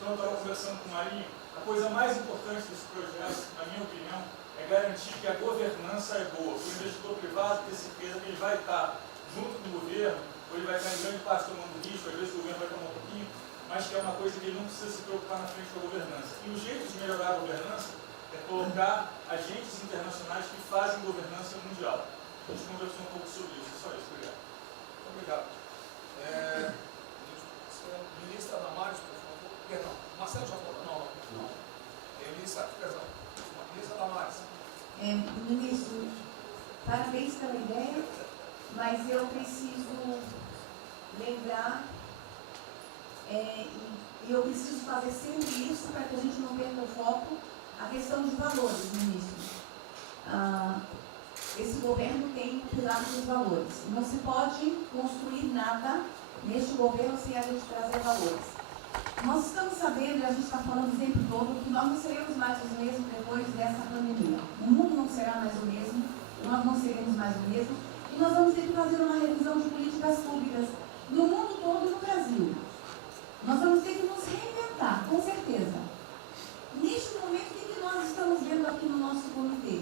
Então, eu estava conversando com o Marinho, a coisa mais importante desse projeto, na minha opinião, é garantir que a governança é boa. O investidor privado ter certeza que ele vai estar junto com o governo, ou ele vai estar em grande parte tomando risco, às vezes o governo vai tomar um pouquinho, mas que é uma coisa que ele não precisa se preocupar na frente da governança. E o jeito de melhorar a governança é colocar agentes internacionais que fazem governança mundial. A gente conversou um pouco sobre isso, só isso. Obrigado. Obrigado. Ministra Damares, por favor. Perdão, Marcelo já falou? Não. Ministra Damares. Ministro, parabéns pela ideia, mas eu preciso lembrar e eu preciso fazer sempre isso para que a gente não perca o foco, a questão dos valores, ministro. Esse governo tem o pilar dos valores. Não se pode construir nada neste governo sem a gente trazer valores. Nós estamos sabendo, e a gente está falando o tempo todo, que nós não seremos mais os mesmos depois dessa pandemia. O mundo não será mais o mesmo, nós não seremos mais o mesmo, e nós vamos ter que fazer uma revisão de políticas públicas no mundo todo e no Brasil. Nós vamos ter que nos reinventar, com certeza. Neste momento, o que nós estamos vendo aqui no nosso comitê?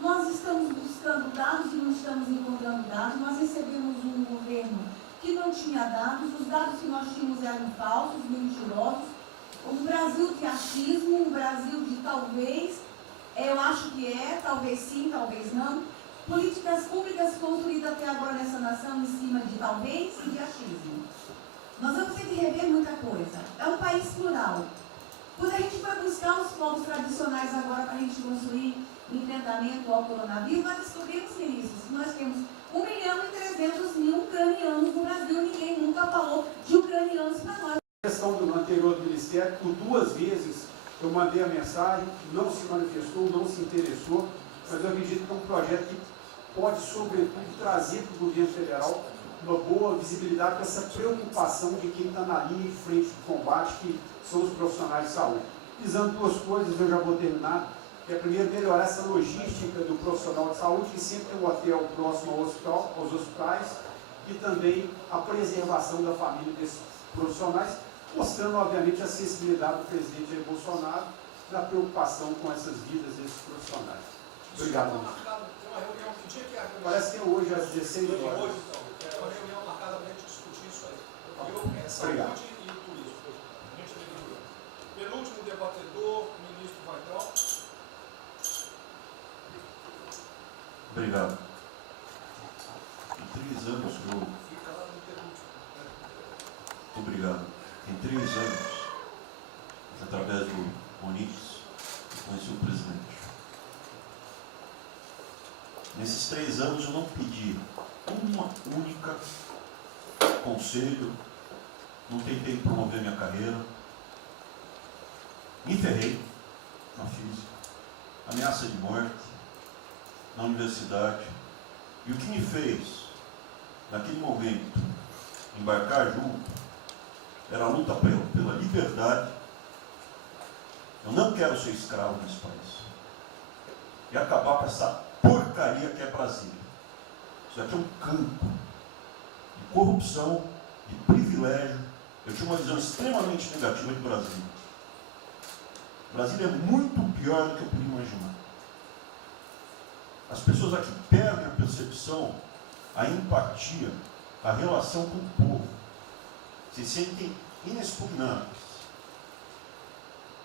Nós estamos buscando dados e não estamos encontrando dados. Nós recebemos um governo que não tinha dados, os dados que nós tínhamos eram falsos, mentirosos. Um Brasil de achismo, um Brasil de talvez, eu acho que é, talvez sim, talvez não. Políticas públicas construídas até agora nessa nação em cima de talvez e de achismo. Nós vamos ter que rever muita coisa. É um país plural. Quando a gente foi buscar os povos tradicionais agora para a gente construir enfrentamento ao coronavírus, nós descobrimos, ministros, que nós temos 1.300.000 ucranianos no Brasil. Ninguém nunca falou de ucranianos para nós. A questão do anterior do Ministério, por 2 vezes eu mandei a mensagem, não se manifestou, não se interessou, mas eu acredito que é um projeto que pode, sobretudo, trazer para o governo federal uma boa visibilidade com essa preocupação de quem está na linha de frente do combate, que são os profissionais de saúde. Visando 2 coisas, eu já vou terminar, que é primeiro melhorar essa logística do profissional de saúde, que sempre tem um hotel próximo ao hospital, aos hospitais, e também a preservação da família desses profissionais, mostrando, obviamente, a sensibilidade do presidente Jair Bolsonaro na preocupação com essas vidas desses profissionais. Obrigado. Parece que é hoje, às 16 horas. Hoje, então, é uma reunião marcada para a gente discutir isso aí. Obrigado. Saúde e turismo. A gente definiu. Penúltimo debatedor, o ministro Weintraub. Obrigado. Em 3 anos eu... Fica lá no penúltimo. Obrigado. Em 3 anos, através do Onix, eu conheci o presidente. Nesses 3 anos eu não pedi uma única conselho, não tentei promover minha carreira, me ferrei na física, ameaça de morte, na universidade, e o que me fez, naquele momento, embarcar junto, era a luta pela liberdade. Eu não quero ser escravo nesse país. E acabar com essa porcaria que é Brasília. Isso aqui é um campo de corrupção, de privilégio. Eu tinha uma visão extremamente negativa de Brasília. Brasília é muito pior do que eu podia imaginar. As pessoas aqui perdem a percepção, a empatia, a relação com o povo. Se sentem inexpugnáveis.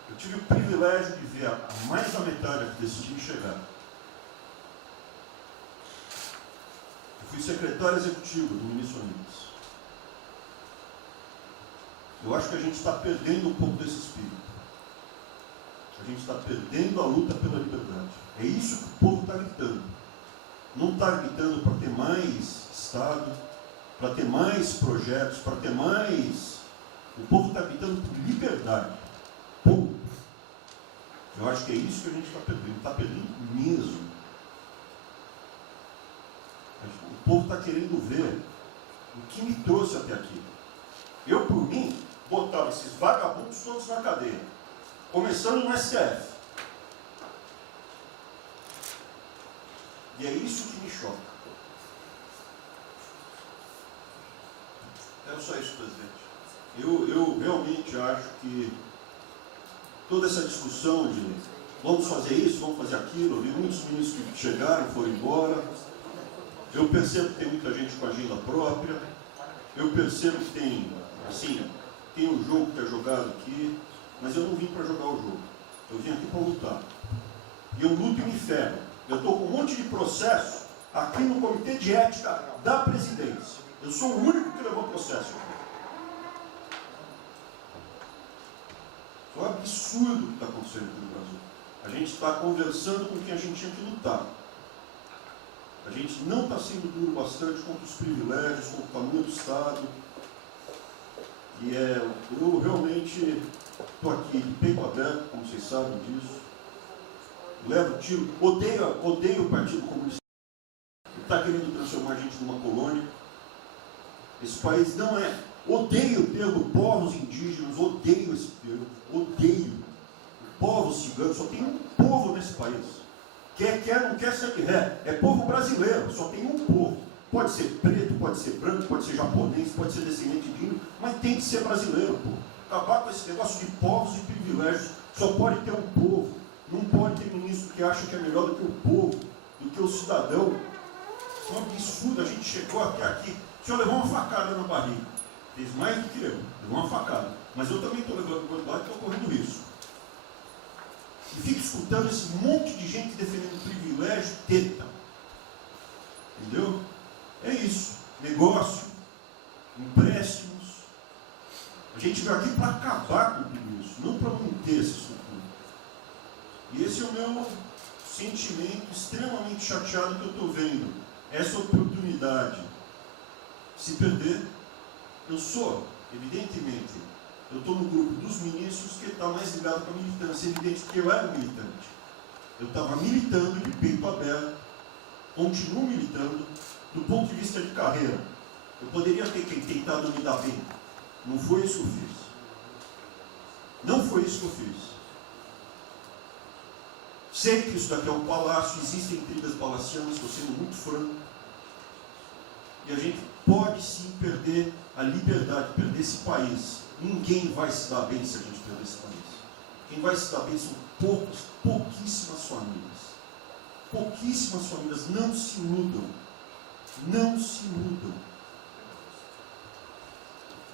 Eu tive o privilégio de ver a mais da metade aqui desse time chegar. Eu fui secretário executivo do ministro Onix. Eu acho que a gente está perdendo um pouco desse espírito. A gente está perdendo a luta pela liberdade. É isso que o povo está gritando. Não está gritando para ter mais Estado, para ter mais projetos, para ter mais... O povo está gritando por liberdade. Ponto. Eu acho que é isso que a gente está perdendo. Está perdendo mesmo. O povo está querendo ver o que me trouxe até aqui. Eu, por mim, botava esses vagabundos todos na cadeia. Começando no STF. E é isso que me choca. É só isso, presidente. Eu realmente acho que toda essa discussão de vamos fazer isso, vamos fazer aquilo, eu vi muitos ministros que chegaram, foram embora. Eu percebo que tem muita gente com agenda própria. Eu percebo que tem, assim, tem um jogo que é jogado aqui, mas eu não vim para jogar o jogo. Eu vim aqui para lutar. E eu luto e me ferro. Eu estou com um monte de processo aqui no Comitê de Ética da Presidência. Eu sou o único que levou processo. É um absurdo o que está acontecendo aqui no Brasil. A gente está conversando com quem a gente tinha que lutar. A gente não está sendo duro bastante contra os privilégios, contra o tamanho do Estado. E eu realmente estou aqui de peito aberto, como vocês sabem disso. Levo tiro, odeio o Partido Comunista, que está querendo transformar a gente numa colônia. Esse país não é. Odeio o termo povos indígenas, odeio esse termo, odeio. Povos ciganos, só tem um povo nesse país. Quer, não quer ser que é povo brasileiro, só tem um povo. Pode ser preto, pode ser branco, pode ser japonês, pode ser descendente de índio, mas tem que ser brasileiro, pô. Acabar com esse negócio de povos e privilégios. Só pode ter um povo. Não pode ter ministro que acha que é melhor do que o povo, do que o cidadão. É um absurdo, a gente chegou até aqui. O senhor levou uma facada na barriga. Fez mais do que eu, levou uma facada. Mas eu também estou levando o barriga e estou correndo risco. E fico escutando esse monte de gente defendendo privilégio, teta. Entendeu? É isso. Negócio, empréstimos. A gente veio aqui para acabar com tudo isso, não para manter essa estrutura. E esse é o meu sentimento extremamente chateado que eu estou vendo. Essa oportunidade se perder. Eu sou, evidentemente, eu estou no grupo dos ministros que está mais ligado com a militância. É evidente que eu era militante. Eu estava militando de peito aberto, continuo militando, do ponto de vista de carreira. Eu poderia ter tentado me dar bem. Não foi isso que eu fiz. Não foi isso que eu fiz. Sei que isso daqui é um palácio, existem intrigas palacianas, estou sendo muito franco. E a gente pode sim perder a liberdade, perder esse país. Ninguém vai se dar bem se a gente perder esse país. Quem vai se dar bem são pouquíssimas famílias. Pouquíssimas famílias. Não se iludam. Não se iludam.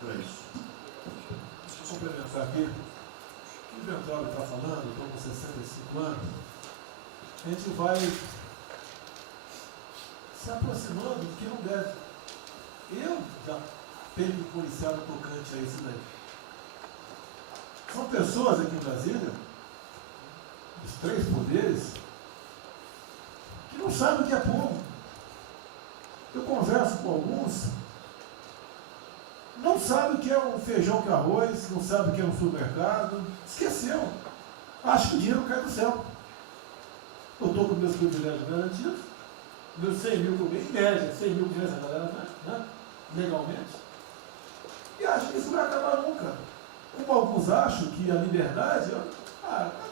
É isso. Deixa eu complementar aqui. O que o Ventório está falando, eu estou com 65 anos, a gente vai se aproximando do que não deve. Eu já tenho me policiado tocante a isso daí. São pessoas aqui em Brasília, os três poderes, que não sabem o que é povo. Eu converso com alguns, não sabe o que é um feijão com arroz, não sabe o que é um supermercado, esqueceu. Acha que o dinheiro cai do céu. Eu estou com meus privilégios garantidos, meus 100 mil por mês, em média, 100 mil por mês a galera, né? Legalmente. E acho que isso não vai acabar nunca. Como alguns acham que a liberdade,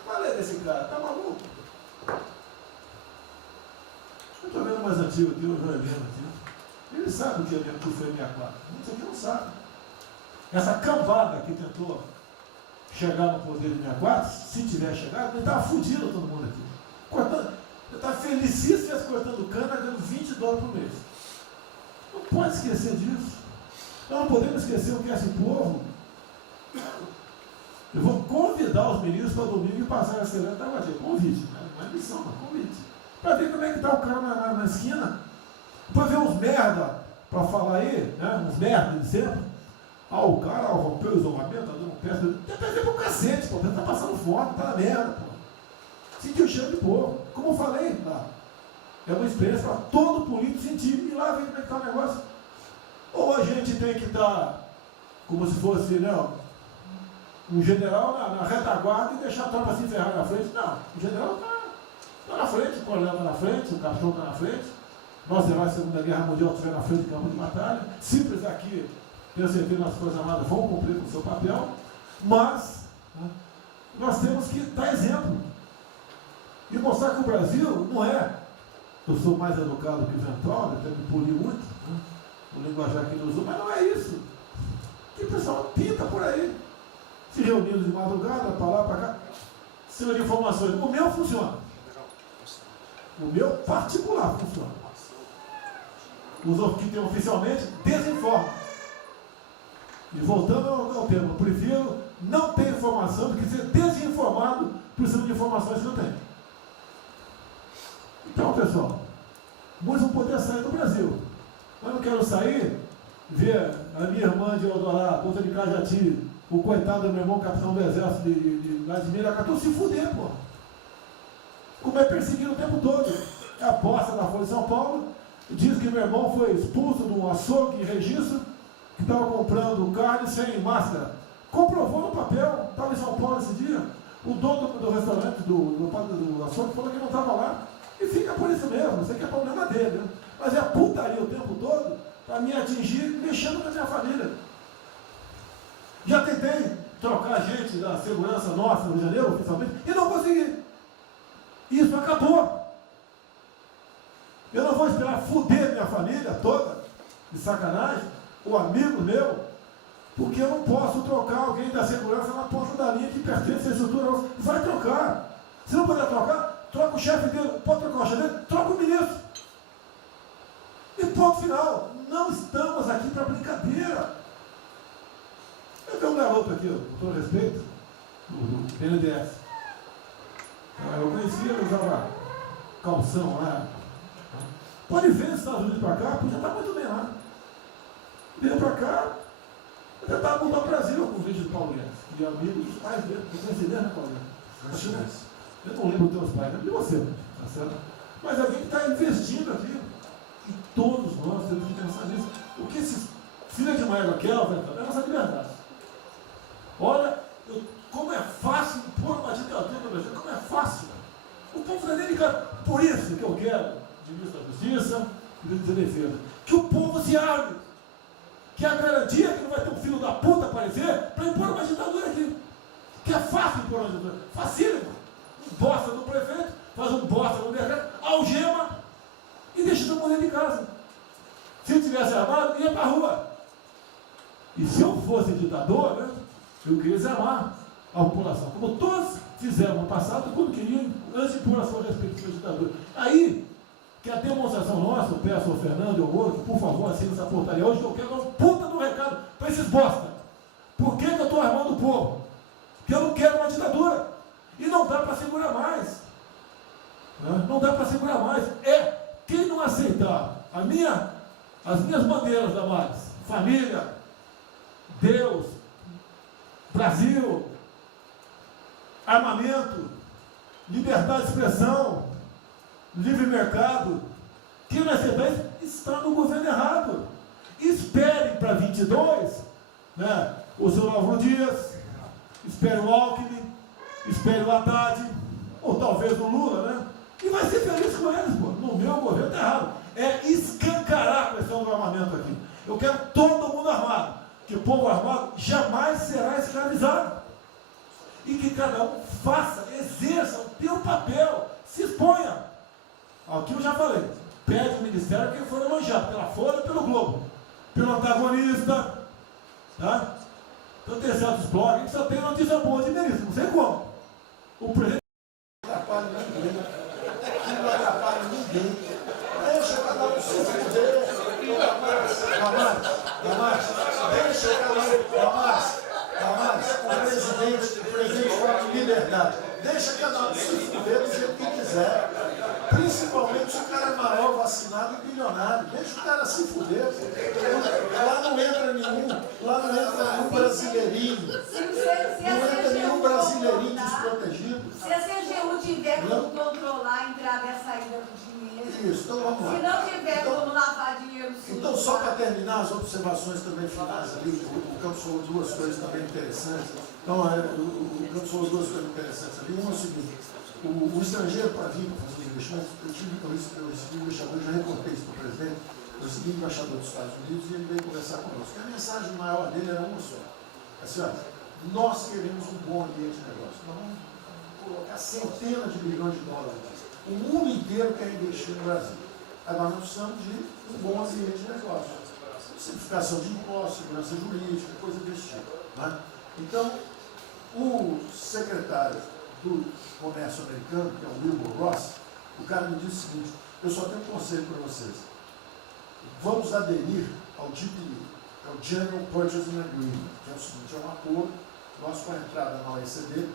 qual é desse cara? Tá maluco? Eu estou vendo mais antigo aqui, o Joelino aqui. Ele sabe o que foi 64. Muitos aqui não sabem. Essa cambada que tentou chegar no poder de 64, se tiver chegado, ele estava fudido todo mundo aqui. Cortando, ele estava felicíssimo cortando cana, ganhando $20 por mês. Não pode esquecer disso. Nós não podemos esquecer o que é esse povo. Eu vou convidar os ministros para domingo e passar a excelente da Guadia. Convite, né? Não é missão, mas convite. Para ver como é que está o cara na esquina. Depois ver uns merda para falar aí, né? Uns merda de sempre. O cara rompeu o isolamento, tá dando peça. Tem peça pro cacete, pô. Tá passando fome, tá na merda, pô. Sentiu o cheiro de povo. Como eu falei lá. É uma experiência para todo político sentir e lá ver como é que está o negócio. Ou a gente tem que estar como se fosse, né, um general na retaguarda e deixar a tropa se ferrar na frente. Não, o general está na frente, o coronel está na frente, o capitão está na frente. Nós, heróis da Segunda Guerra Mundial, estiver na frente do campo de batalha. Simples aqui, tenho certeza que as Forças Armadas vão cumprir com o seu papel, mas nós temos que dar exemplo e mostrar que o Brasil não é. Eu sou mais educado que o Ventório, até me poli muito, né? O linguajar que ele usou, mas não é isso. Que o pessoal pinta por aí, se reunindo de madrugada, para lá, para cá, cima de informações. O meu funciona. O meu particular funciona. Os que tem oficialmente desinformam. E voltando ao tema, eu prefiro não ter informação do que ser desinformado por cima de informações que eu tenho. Então, pessoal, muitos vão poder sair do Brasil. Mas não quero sair, ver a minha irmã de Eldorado, outra de Cajati, o coitado do meu irmão capitão do exército de Miracatu, se fuder, pô. Como é perseguido o tempo todo. É a posta da Folha de São Paulo, diz que meu irmão foi expulso de um açougue em Registro, que estava comprando carne sem máscara. Comprovou no papel, estava em São Paulo esse dia. O dono do restaurante, do açougue, falou que não estava lá. E fica por isso mesmo, isso aqui é problema dele, né? Mas é putaria o tempo todo a me atingir mexendo com a minha família. Já tentei trocar gente da segurança nossa no Rio de Janeiro, oficialmente, e não consegui. Isso acabou. Eu não vou esperar fuder minha família toda, de sacanagem, ou amigo meu, porque eu não posso trocar alguém da segurança na ponta da linha que pertence à estrutura. Vai trocar. Se não puder trocar, troca o chefe dele. Pode trocar o chefe dele? Troca o ministro. E ponto final. Não estamos aqui para brincadeira. Eu tenho um garoto aqui, com todo respeito, do BNDES. Eu conhecia, ele usava calção lá. Pode ver nos Estados Unidos para cá, podia estar muito bem lá. Veio para cá, já estava voltando ao Brasil com o vídeo do Paulo Guedes. E amigo dos pais dele, você conhece ele, né, Paulo Guedes? Eu não lembro dos teus pais, não de você, tá certo? Mas alguém que está investindo aqui. E todos nós temos que pensar nisso. O que esses filhos de Maia querem, é a nossa liberdade. Olha, como é fácil impor uma ditadura no Brasil, como é fácil. O povo não é delicado. Por isso que eu quero, de ministro da Justiça e ministro da Defesa, que o povo se arme. Que é a garantia que não vai ter um filho da puta aparecer para impor uma ditadura aqui. Que é fácil impor uma ditadura. Facílimo. Um bosta do prefeito, faz um bosta no decreto, algema e deixa todo mundo dentro de casa. Se eu tivesse armado, ia para a rua. E se eu fosse ditador, né, eu queria desarmar a população. Como todos fizeram no passado, quando queriam, antes de impor a sua respectiva ditadura. Aí, que a demonstração nossa, eu peço ao Fernando e ao outro, por favor, assine essa portaria hoje, que eu quero dar um puta do recado para esses bosta. Por que eu estou armando o povo? Porque eu não quero uma ditadura. E não dá para segurar mais. Né? Não dá para segurar mais. Quem não aceitar as minhas bandeiras, Damares, família, Deus, Brasil, armamento, liberdade de expressão, livre mercado, quem não aceitar isso está no governo errado. Espere para 22, né, o seu Álvaro Dias, espere o Alckmin, espere o Haddad, ou talvez o Lula, né? E vai ser feliz com eles, pô. No meu governo está errado. É escancarar a questão do armamento aqui. Eu quero todo mundo armado. Que o povo armado jamais será escravizado. E que cada um faça, exerça o teu papel, se exponha. Aqui eu já falei. Pede o ministério quem for elogiado, pela Folha e pelo Globo. Pelo antagonista. Tá? Então tem certos blogs que só tem notícia boa de ministro. Não sei como. O presidente não atrapalha ninguém. Não atrapalha ninguém. Deixa cada um se fuder. Damares, deixa cada um. Damares, o presidente fala de liberdade. Deixa cada um se fuder do jeito que quiser. Principalmente se o cara é maior, vacinado e bilionário. Deixa o cara se fuder. Lá não entra nenhum brasileirinho. Não entra nenhum brasileirinho desprotegido. Se a CGU tiver como controlar a entrada e a saída do dinheiro. Isso, então vamos lá. Se não tiver como lavar dinheiro sujo. Então, só para terminar as observações também finais ali, o Campos falou duas coisas também interessantes. Então, o Campos falou duas coisas interessantes ali. Uma é o seguinte: o estrangeiro para vir para fazer investimento, eu recebi um embaixador, já reportei isso para o presidente, eu recebi o embaixador dos Estados Unidos e ele veio conversar conosco. E a mensagem maior dele era uma só. Assim, olha, nós queremos um bom ambiente de negócio. Nós vamos colocar centenas de bilhões de dólares. O mundo inteiro quer investir no Brasil. Agora nós precisamos de um bom ambiente de negócio. Simplificação de impostos, segurança jurídica, coisa desse tipo. Né? Então, o secretário do Comércio americano, que é o Wilbur Ross, o cara me disse o seguinte: eu só tenho um conselho para vocês. Vamos aderir ao GPA, é o General Purchasing Agreement, que é o seguinte: é um acordo, nós com a entrada na OECD,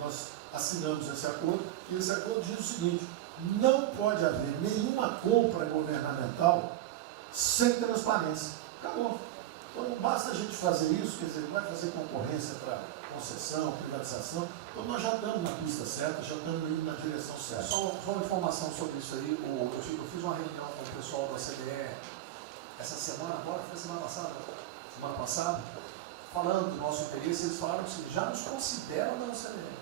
nós assinamos esse acordo, e esse acordo diz o seguinte: não pode haver nenhuma compra governamental sem transparência. Acabou. Então não basta a gente fazer isso, quer dizer, não vai fazer concorrência para concessão, privatização. Então nós já estamos na pista certa, já estamos indo na direção certa. Só uma informação sobre isso aí. Eu fiz uma reunião com o pessoal da CDE essa semana, agora foi semana passada, falando do nosso interesse. Eles falaram que já nos consideram da CDE.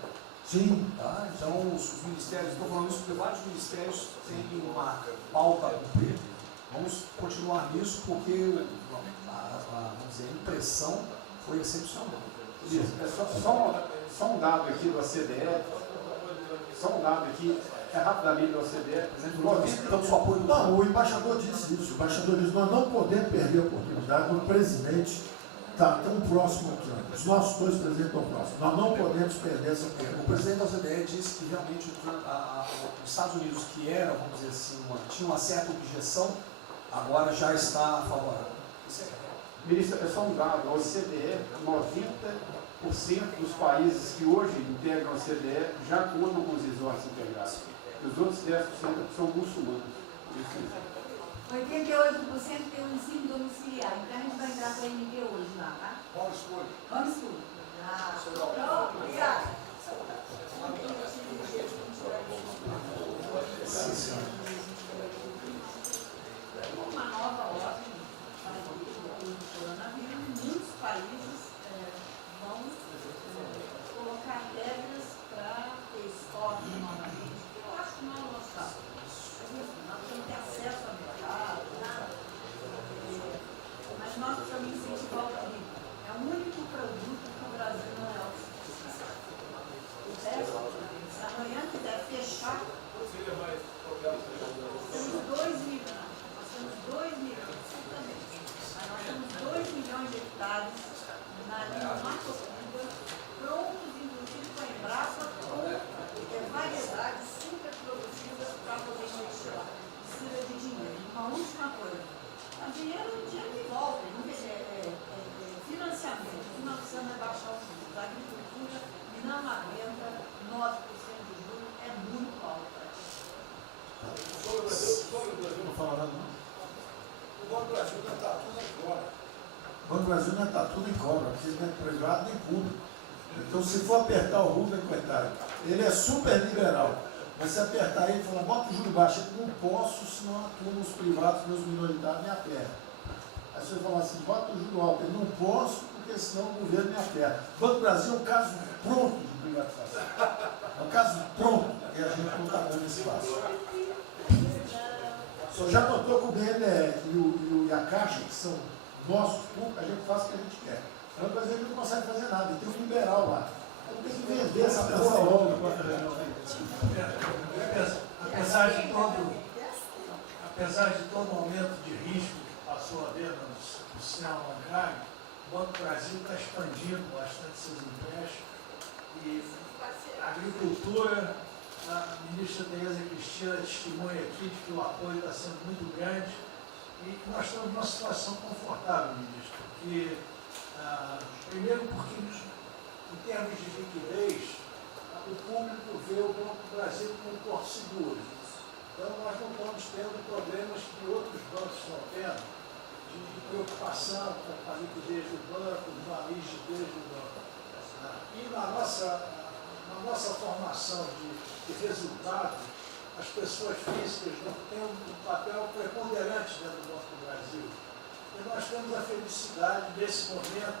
Sim. Tá? Então os ministérios, estou falando isso porque vários ministérios têm uma pauta a cumprir Vamos continuar nisso porque vamos dizer, a impressão foi excepcional. Isso, só um dado aqui do ACDE, rapidamente do ACDE, então, só apoio do Não, o embaixador disse isso. O embaixador disse: nós não podemos perder a oportunidade do presidente estar tão próximo aqui. Os nossos dois presidentes estão próximos. Nós não podemos perder essa oportunidade. O presidente da OCDE disse que realmente os Estados Unidos, que era, vamos dizer assim, tinha uma certa objeção, agora já está favorável. Isso é. Ministro, é só um dado, a OCDE, 90% dos países que hoje integram a OCDE já contam com os resorts integrados. Os outros 10% são muçulmanos. 88% tem um ensino domiciliar, então a gente vai entrar com a MD hoje lá, tá? Homeschooling. Ah, obrigada. Uma nova ordem do coronavírus, muitos países vão colocar regras para ter estoque novamente. Eu acho que não é o nosso caso. Nós temos que ter acesso ao mercado, nada. Mas nós precisamos incentivar o trigo. É o único produto que o Brasil não é autossuficiente. O resto, se amanhã quiser fechar, temos 2 milhões. Nós temos 2 milhões, certamente. Mas nós temos 2 milhões de hectares na linha Mato-Piba, prontos, inclusive, com a Embrapa, com variedades super produzidas para poder investir. Precisa de dinheiro. Uma última coisa. O dinheiro que volta, financiamento. O que nós precisamos é baixar os custos. A agricultura não aguenta 9% de juros, é muito alto. Sobre o Brasil não fala nada, não? O Banco do Brasil não está tudo em cobra. O Banco do Brasil não está tudo em cobra, porque ele não é privado nem público. Então, se for apertar o Rubem, coitado, ele é super liberal. Mas se apertar ele e falar, bota o juro baixo, eu não posso, senão a turma, os privados, meus minoritários, me apertam. Aí você fala assim, bota o juro alto, eu não posso, porque senão o governo me aperta. O Banco do Brasil é um caso pronto de privatização. É um caso pronto, e a gente não está dando espaço. O senhor já notou que o BNDES e a Caixa, que são nossos públicos, a gente faz o que a gente quer. O Banco do Brasil não consegue fazer nada, ele tem um liberal lá. Então tem que vender essa porra logo. Apesar de todo o aumento de risco que passou a haver no sistema bancário, o Banco do Brasil está expandindo bastante seus empréstimos e a agricultura, a ministra Tereza Cristina testemunha aqui de que o apoio está sendo muito grande e nós estamos numa situação confortável, ministro, porque, primeiro porque em termos de liquidez, o público vê o Banco do Brasil como um porto seguro. Então, nós não estamos tendo problemas que outros bancos estão tendo, de preocupação com a liquidez do banco, com a rigidez do banco. E na nossa formação de resultado, as pessoas físicas não têm um papel preponderante dentro do Banco do Brasil. E nós temos a felicidade, nesse momento,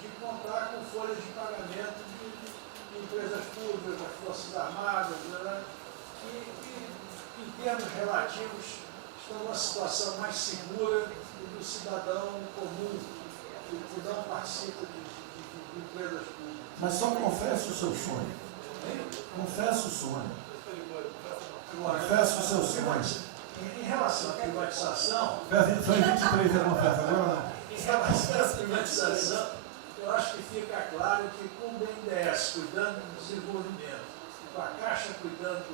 de contar com folhas de pagamento de empresas públicas, das Forças Armadas, né, que, em termos relativos, estão numa situação mais segura do que o cidadão comum, que não participa de empresas públicas. Mas só confessa o seu sonho. Confessa o sonho. Confessa o seu sonho. Em relação à privatização, Só em 23 é confessa, agora não. em relação à privatização, eu acho que fica claro que com o BNDES cuidando do desenvolvimento, com a Caixa cuidando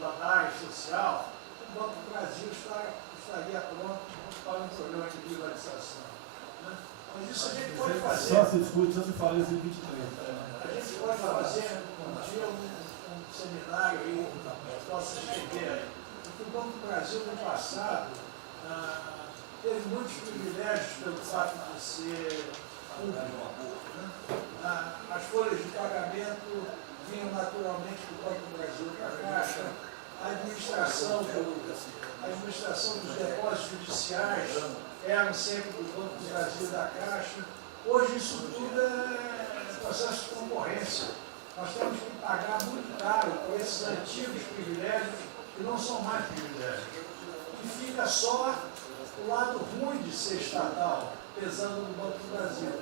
da área social, o Banco do Brasil estaria pronto para um programa de privatização. Né? Mas isso a gente pode fazer. Só se discute, só se fala isso em 23. A gente pode fazer um dia um seminário aí, possa escrever, porque o Banco do Brasil no passado teve muitos privilégios pelo fato de ser público. Né? As folhas de pagamento vinham naturalmente do Banco do Brasil para a Caixa, a administração dos depósitos judiciais eram sempre do Banco do Brasil e da Caixa. Hoje isso tudo é processo de concorrência. Nós temos que pagar muito caro por esses antigos privilégios que não são mais privilégios. E fica fica só o lado ruim de ser estatal, pesando no Banco do Brasil.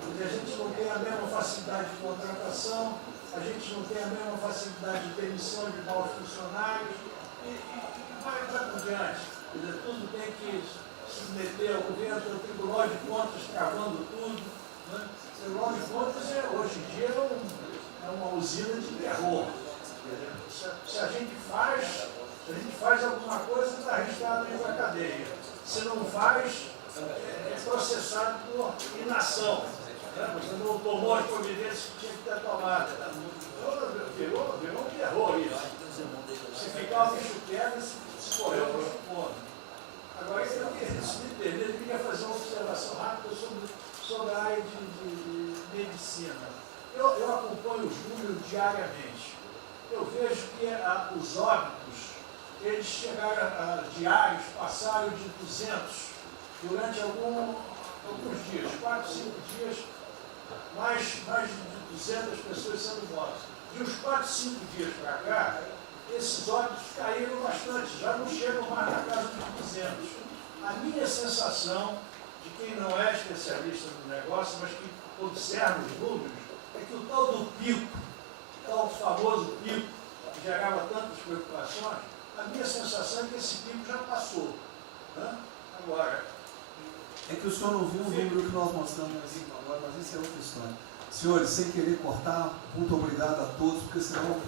Porque a gente não tem a mesma facilidade de contratação, a gente não tem a mesma facilidade de demissão de maus funcionários, e vai por diante. Quer dizer, tudo tem que submeter ao governo, tem o Tribunal de Contas travando tudo. Né? O Tribunal de Contas, hoje em dia, é uma usina de terror. Se a gente faz alguma coisa, está arriscado dentro da cadeia. Se não faz, é processado por inação. Né? Você não tomou as providências que tinha que ter tomado. Virou um terror isso. Se ficar o bicho quieto, se correr o bicho come. Agora, se me permite, eu queria fazer uma observação rápida sobre a área de medicina. Eu acompanho os números diariamente. Eu vejo que os óbitos, eles chegaram diários, passaram de 200 durante alguns dias, 4, 5 dias, mais de 200 pessoas sendo mortas. De uns 4, 5 dias para cá, esses óbitos caíram bastante, já não chegam mais na casa de 200. A minha sensação, de quem não é especialista no negócio, mas que observa os números, é que o tal do pico, o tal famoso pico, que gerava tantas preocupações, a minha sensação é que esse pico já passou. Né? Agora... É que o senhor não viu o número que nós mostramos agora, mas isso é outra história. Senhores, sem querer cortar, muito obrigado a todos, porque senão...